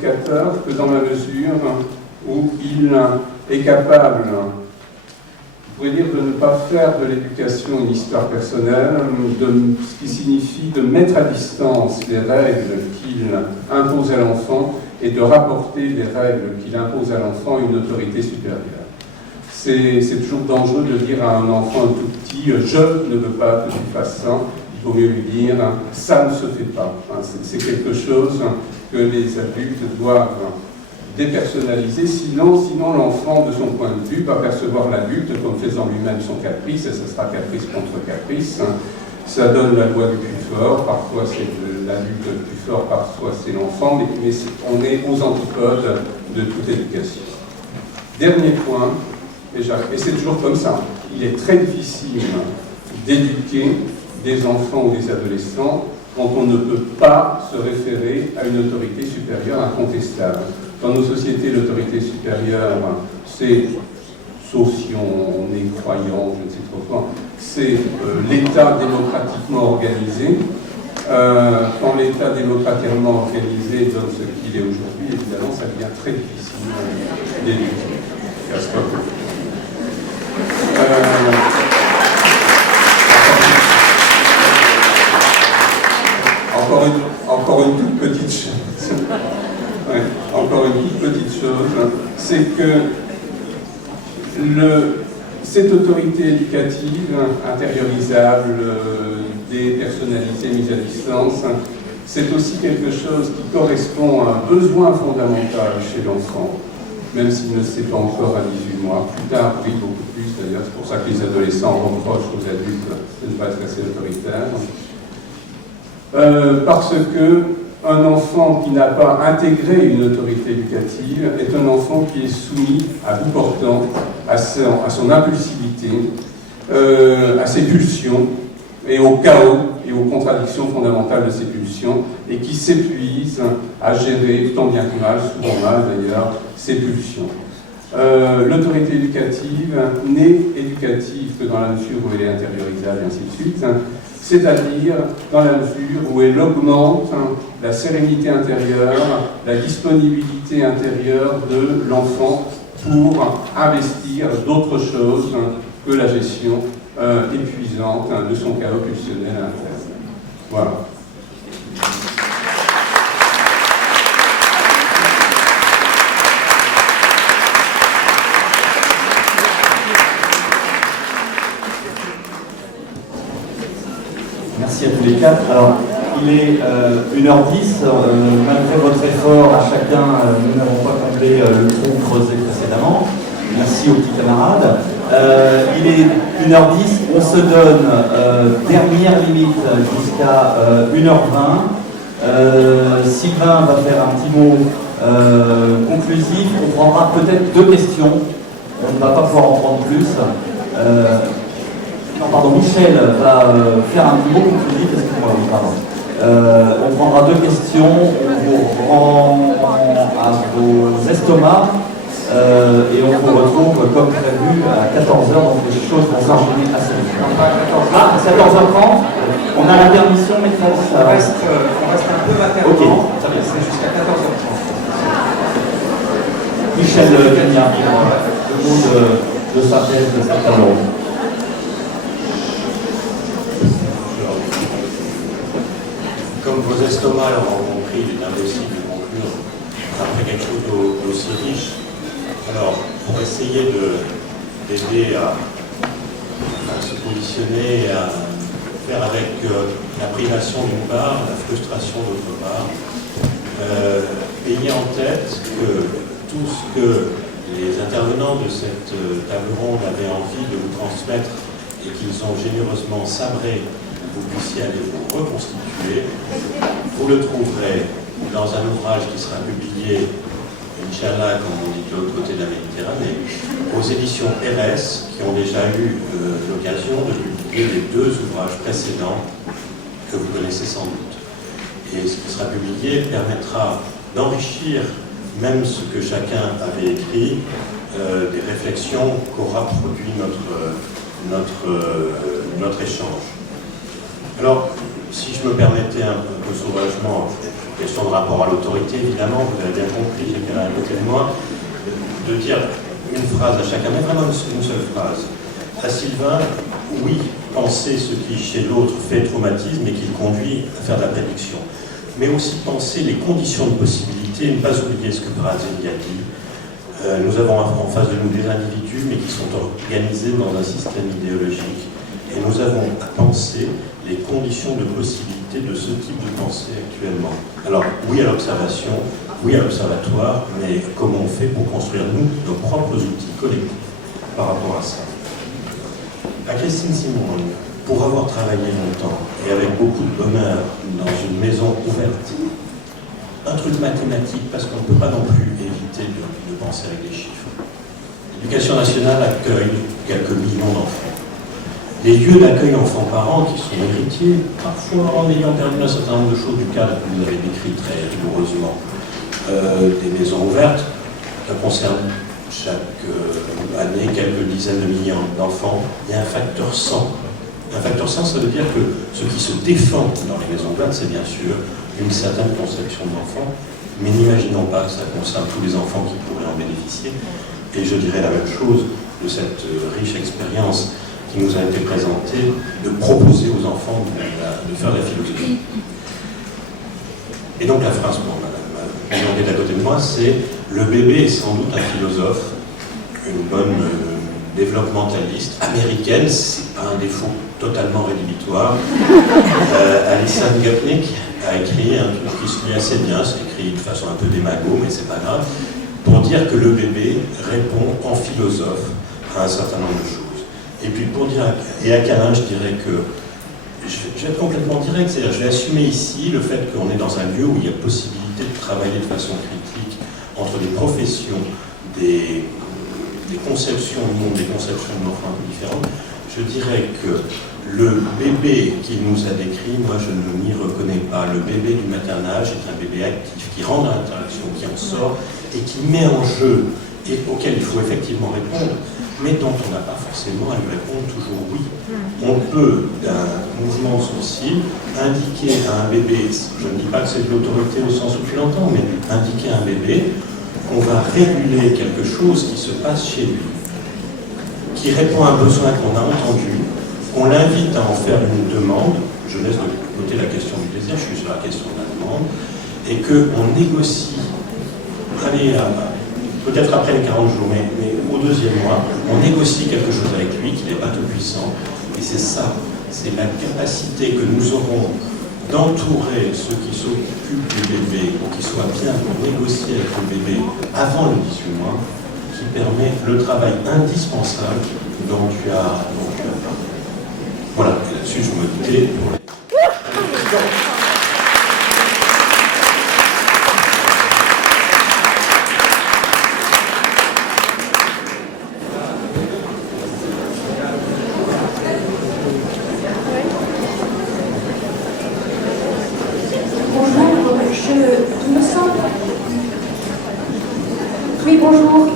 Que dans la mesure où il est capable, on pourrait dire, de ne pas faire de l'éducation une histoire personnelle, ce qui signifie de mettre à distance les règles qu'il impose à l'enfant et de rapporter les règles qu'il impose à l'enfant une autorité supérieure. C'est toujours dangereux de dire à un enfant tout petit « je ne veux pas que tu fasses ça », il vaut mieux lui dire « ça ne se fait pas ». C'est quelque chose que les adultes doivent dépersonnaliser, sinon l'enfant, de son point de vue, va percevoir l'adulte comme faisant lui-même son caprice, et ce sera caprice contre caprice, Ça donne la loi du plus fort, parfois c'est l'adulte le plus fort, parfois c'est l'enfant, mais on est aux antipodes de toute éducation. Dernier point, et c'est toujours comme ça, il est très difficile d'éduquer des enfants ou des adolescents quand on ne peut pas se référer à une autorité supérieure incontestable. Dans nos sociétés, l'autorité supérieure, c'est, sauf si on est croyant, je ne sais trop quoi, c'est l'État démocratiquement organisé. Quand l'État démocratiquement organisé donne ce qu'il est aujourd'hui, évidemment, ça devient très difficile d'éduquer. Encore une toute petite chose. Ouais, encore une toute petite chose, c'est que cette autorité éducative, intériorisable, dépersonnalisée, mise à distance, c'est aussi quelque chose qui correspond à un besoin fondamental chez l'enfant, même s'il ne sait pas encore à 18 mois. Plus tard, oui, beaucoup plus d'ailleurs, c'est pour ça que les adolescents reprochent aux adultes de ne pas être assez autoritaires. Parce que un enfant qui n'a pas intégré une autorité éducative est un enfant qui est soumis à bout portant, à son impulsivité, à ses pulsions et au chaos et aux contradictions fondamentales de ses pulsions, et qui s'épuise à gérer, tant bien que mal, souvent mal d'ailleurs, ses pulsions. L'autorité éducative n'est éducative que dans la mesure où elle est intériorisable, et ainsi de suite, c'est-à-dire dans la mesure où elle augmente la sérénité intérieure, la disponibilité intérieure de l'enfant pour investir d'autres choses que la gestion épuisante de son chaos pulsionnel interne. Voilà. Merci à tous les quatre. Alors, il est 1h10. Malgré votre effort à chacun, nous n'avons pas comblé le trou creusé précédemment. Merci aux petits camarades. Il est 1h10. On se donne dernière limite jusqu'à 1h20. Sylvain va faire un petit mot conclusif. On prendra peut-être 2 questions. On ne va pas pouvoir en prendre plus. Non, pardon, Michel va faire un petit mot conclusif, excusez-moi, pardon. On prendra 2 questions, on vous rend à vos estomacs et on vous retrouve comme prévu à 14h, donc les choses vont s'enchaîner assez vite. Ah, c'est à 14h30, on a la permission, maîtresse. On reste un peu maternellement, okay, c'est jusqu'à 14h30. Michel Gagnard, le mot de synthèse de cette table ronde. Comme vos estomacs l'auront compris, il est impossible de conclure après quelque chose d'aussi riche. Alors, pour essayer d'aider à se positionner, à faire avec la privation d'une part, la frustration d'autre part, ayez en tête que tout ce que les intervenants de cette table ronde avaient envie de vous transmettre et qu'ils ont généreusement sabré, vous puissiez aller vous reconstituer. Vous le trouverez dans un ouvrage qui sera publié, Inch'Allah, comme on dit de l'autre côté de la Méditerranée, aux éditions RS, qui ont déjà eu l'occasion de publier les 2 ouvrages précédents que vous connaissez sans doute. Et ce qui sera publié permettra d'enrichir même ce que chacun avait écrit, des réflexions qu'aura produit notre échange. Alors, si je me permettais un peu sauvagement, question de rapport à l'autorité, évidemment, vous avez bien compris, j'ai bien à côté de moi, de dire une phrase à chacun, mais vraiment une seule phrase. À Sylvain, oui, penser ce qui chez l'autre fait traumatisme et qui le conduit à faire de la prédiction, mais aussi penser les conditions de possibilité, ne pas oublier ce que Brazelli a dit. Nous avons en face de nous des individus, mais qui sont organisés dans un système idéologique. Et nous avons à penser les conditions de possibilité de ce type de pensée actuellement. Alors, oui à l'observation, oui à l'observatoire, mais comment on fait pour construire, nous, nos propres outils collectifs par rapport à ça. À Christine Simon, pour avoir travaillé longtemps et avec beaucoup de bonheur dans une maison ouverte, un truc mathématique, parce qu'on ne peut pas non plus éviter de penser avec des chiffres. L'Éducation nationale accueille quelques millions d'enfants. Les lieux d'accueil enfants-parents qui sont héritiers, parfois en ayant perdu un certain nombre de choses du cadre que vous avez décrit très rigoureusement, des maisons ouvertes, ça concerne chaque année quelques dizaines de millions d'enfants. Il y a un facteur 100. Un facteur 100, ça veut dire que ce qui se défend dans les maisons ouvertes, c'est bien sûr une certaine conception de l'enfant, mais n'imaginons pas que ça concerne tous les enfants qui pourraient en bénéficier. Et je dirais la même chose de cette riche expérience qui nous a été présentée, de proposer aux enfants de faire de la philosophie. Et donc la phrase pour Madame qui est à côté de moi, c'est « Le bébé est sans doute un philosophe, une bonne développementaliste américaine, c'est pas un défaut totalement rédhibitoire. » Alison Gopnik a écrit un truc qui se lit assez bien, c'est écrit de façon un peu démago, mais c'est pas grave, pour dire que le bébé répond en philosophe à un certain nombre de choses. Et puis pour dire, et à Calin, je dirais que, je vais être complètement direct, c'est-à-dire je vais assumer ici le fait qu'on est dans un lieu où il y a possibilité de travailler de façon critique entre des professions, des conceptions du monde, des conceptions de l'enfant un peu différentes. Je dirais que le bébé qu'il nous a décrit, moi je ne m'y reconnais pas. Le bébé du maternage est un bébé actif qui rentre dans l'interaction, qui en sort et qui met en jeu et auquel il faut effectivement répondre, mais dont on n'a pas forcément à lui répondre toujours oui. On peut, d'un mouvement de sourcil, indiquer à un bébé, je ne dis pas que c'est de l'autorité au sens où tu l'entends, mais indiquer à un bébé qu'on va réguler quelque chose qui se passe chez lui, qui répond à un besoin qu'on a entendu, qu'on l'invite à en faire une demande, je laisse de côté la question du désir, je suis sur la question de la demande, et qu'on négocie, allez, peut-être après les 40 jours, mais au deuxième mois, on négocie quelque chose avec lui qui n'est pas tout puissant, et c'est ça, c'est la capacité que nous aurons d'entourer ceux qui s'occupent du bébé pour qu'ils soient bien pour négocier avec le bébé avant le 18 mois, qui permet le travail indispensable dont tu as parlé. Voilà, et là-dessus je me tais pour les...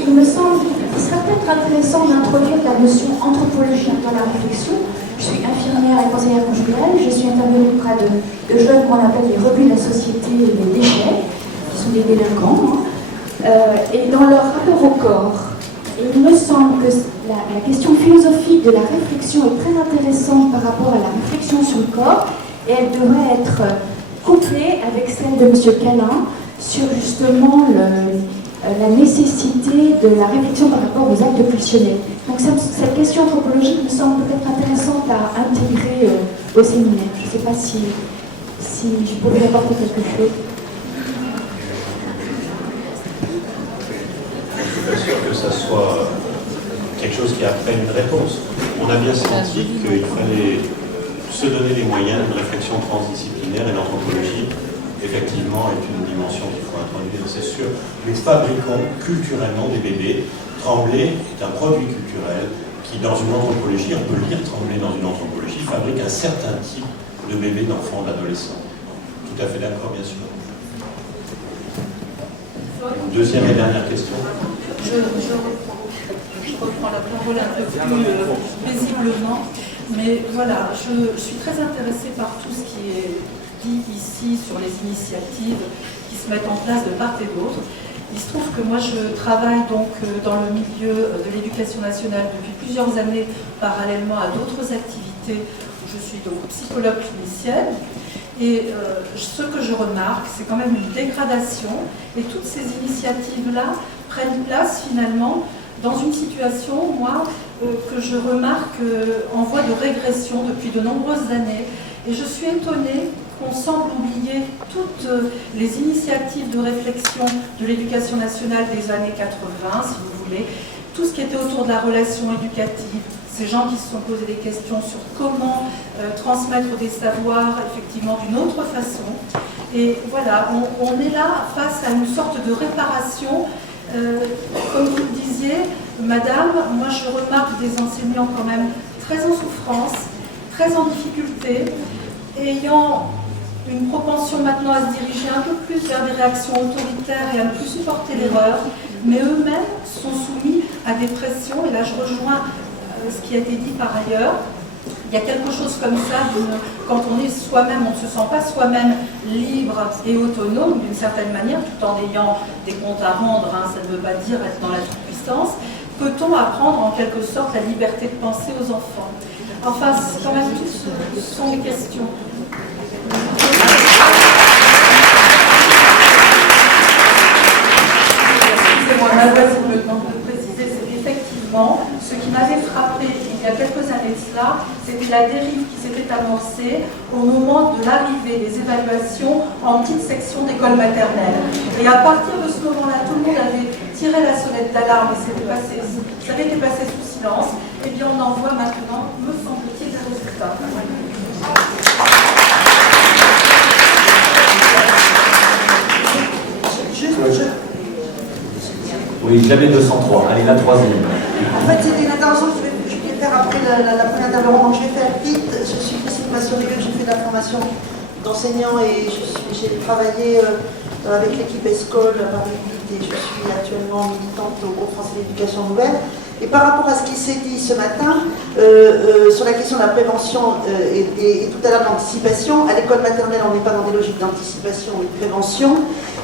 Il me semble qu'il serait peut-être intéressant d'introduire la notion anthropologie dans la réflexion. Je suis infirmière et conseillère conjugale, je suis intervenue auprès de jeunes qu'on appelle les rebuts de la société et les déchets, qui sont des délinquants, et dans leur rapport au corps. Et il me semble que la question philosophique de la réflexion est très intéressante par rapport à la réflexion sur le corps, et elle devrait être couplée avec celle de M. Calin sur justement la nécessité de la réflexion par rapport aux actes pulsionnels. Donc cette question anthropologique me semble peut-être intéressante à intégrer au séminaire. Je ne sais pas si je pourrais apporter quelque chose. Je ne suis pas sûr que ça soit quelque chose qui apprenne une réponse. On a bien senti qu'il fallait se donner les moyens d'une réflexion transdisciplinaire, et l'anthropologie effectivement est une dimension qu'il faut introduire, c'est sûr. Nous fabriquons culturellement des bébés. Tremblay est un produit culturel qui, dans une anthropologie, on peut lire Tremblay dans une anthropologie, fabrique un certain type de bébés, d'enfants, d'adolescents. Tout à fait d'accord, bien sûr. Deuxième et dernière question. Je reprends la parole un peu plus paisiblement, mais voilà, je suis très intéressée par tout ce qui est dit ici sur les initiatives qui se mettent en place de part et d'autre. Il se trouve que moi je travaille donc dans le milieu de l'éducation nationale depuis plusieurs années, parallèlement à d'autres activités où je suis donc psychologue clinicienne. Et ce que je remarque, c'est quand même une dégradation, et toutes ces initiatives-là prennent place finalement dans une situation, moi, que je remarque en voie de régression depuis de nombreuses années. Et je suis étonnée qu'on semble oublier toutes les initiatives de réflexion de l'éducation nationale des années 80, si vous voulez, tout ce qui était autour de la relation éducative, ces gens qui se sont posés des questions sur comment transmettre des savoirs effectivement d'une autre façon. Et voilà, on est là face à une sorte de réparation. Comme vous le disiez, madame, moi je remarque des enseignants quand même très en souffrance, très en difficulté, ayant une propension maintenant à se diriger un peu plus vers des réactions autoritaires et à ne plus supporter l'erreur, mais eux-mêmes sont soumis à des pressions, et là je rejoins ce qui a été dit par ailleurs. Il y a quelque chose comme ça, quand on est soi-même, on ne se sent pas soi-même libre et autonome d'une certaine manière, tout en ayant des comptes à rendre, hein, ça ne veut pas dire être dans la toute-puissance. Peut-on apprendre en quelque sorte la liberté de penser aux enfants? Enfin, quand même, tout ce sont des questions. Excusez-moi, mademoiselle, si me demande de préciser, c'est qu'effectivement, ce qui m'avait frappé il y a quelques années de cela, c'était la dérive qui s'était amorcée au moment de l'arrivée des évaluations en petite section d'école maternelle. Et à partir de ce moment-là, tout le monde avait tiré la sonnette d'alarme et ça avait été passé sous silence. Eh bien, on en voit maintenant, me semble-t-il, des résultats. Oui, jamais 203. Allez, la troisième. En fait, c'était une intervention que je voulais faire après la première intervention. Donc, je vais faire vite. Je suis Christine Massorieux, j'ai fait de la formation d'enseignant et j'ai travaillé avec l'équipe ESCOL à Paris 8 et je suis actuellement militante au groupe français d'éducation nouvelle. Et par rapport à ce qui s'est dit ce matin sur la question de la prévention et tout à l'heure de l'anticipation, à l'école maternelle, on n'est pas dans des logiques d'anticipation mais de prévention.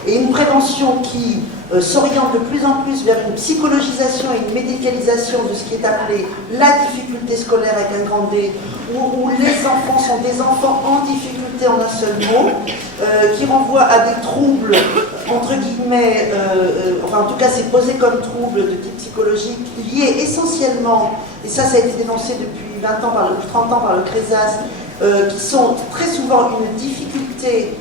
Et une prévention qui s'oriente de plus en plus vers une psychologisation et une médicalisation de ce qui est appelé la difficulté scolaire avec un grand D, où les enfants sont des enfants en difficulté en un seul mot, qui renvoie à des troubles, entre guillemets, enfin en tout cas c'est posé comme trouble de type psychologique, liés essentiellement, et ça a été dénoncé depuis 20 ans, 30 ans par le CRESAS, qui sont très souvent une difficulté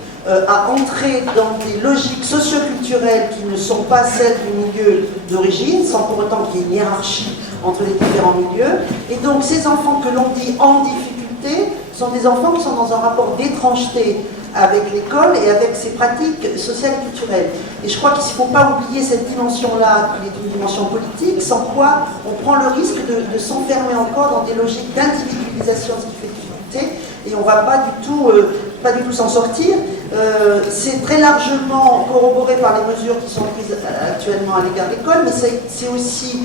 à entrer dans des logiques socio-culturelles qui ne sont pas celles du milieu d'origine, sans pour autant qu'il y ait une hiérarchie entre les différents milieux. Et donc ces enfants que l'on dit en difficulté sont des enfants qui sont dans un rapport d'étrangeté avec l'école et avec ses pratiques sociales et culturelles. Et je crois qu'il ne faut pas oublier cette dimension-là, qui est une dimension politique, sans quoi on prend le risque de s'enfermer encore dans des logiques d'individualisation de ce qui fait difficulté, et on ne va pas du tout s'en sortir. C'est très largement corroboré par les mesures qui sont prises actuellement à l'égard de l'école, mais c'est aussi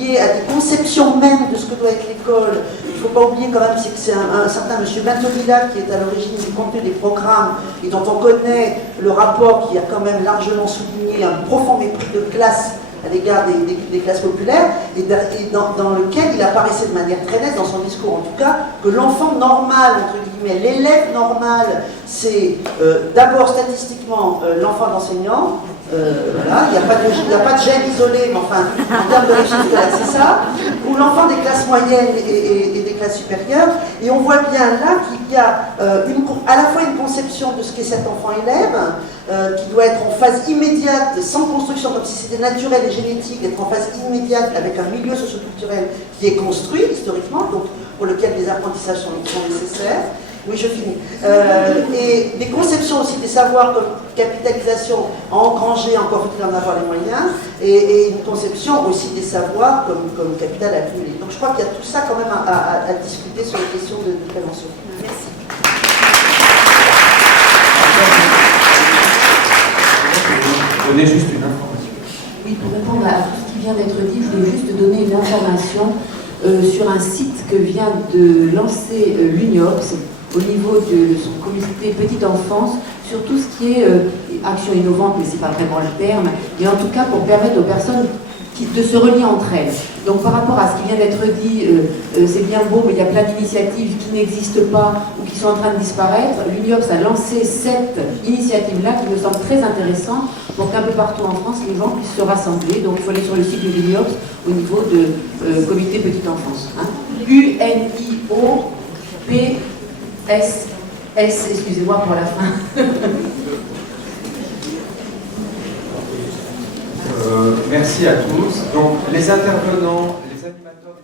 lié à des conceptions même de ce que doit être l'école. Il ne faut pas oublier quand même que c'est un certain M. Bentolila qui est à l'origine du contenu des programmes et dont on connaît le rapport qui a quand même largement souligné un profond mépris de classe à l'égard des classes populaires, et dans lequel il apparaissait de manière très nette, dans son discours en tout cas, que l'enfant normal, entre guillemets, l'élève normal, c'est d'abord statistiquement l'enfant d'enseignant. Voilà, il n'y a pas de gène isolé, mais enfin, en termes de régime scolaire, c'est ça, ou l'enfant des classes moyennes et des classes supérieures, et on voit bien là qu'il y a à la fois une conception de ce qu'est cet enfant-élève, qui doit être en phase immédiate, sans construction, comme si c'était naturel et génétique, être en phase immédiate avec un milieu socioculturel qui est construit historiquement, donc pour lequel des apprentissages sont nécessaires. Oui, je finis. Et des conceptions aussi des savoirs comme capitalisation à engranger, encore faut-il en avoir les moyens, et une conception aussi des savoirs comme capital à accumuler. Donc je crois qu'il y a tout ça quand même à discuter sur les questions de prévention. Merci. Donnez juste une information. Oui, pour répondre à tout ce qui vient d'être dit, je voulais juste donner une information sur un site que vient de lancer l'UNIOPS au niveau de son comité petite enfance, sur tout ce qui est action innovante, mais c'est pas vraiment le terme, mais en tout cas pour permettre aux personnes de se relier entre elles. Donc par rapport à ce qui vient d'être dit, c'est bien beau, mais il y a plein d'initiatives qui n'existent pas ou qui sont en train de disparaître. L'UNIOPS a lancé cette initiative-là qui me semble très intéressante pour qu'un peu partout en France, les gens puissent se rassembler. Donc il faut aller sur le site de l'UNIOPS au niveau de comité petite enfance. Hein. UNIOPS, excusez-moi pour la fin. Merci à tous. Donc les intervenants, les animateurs du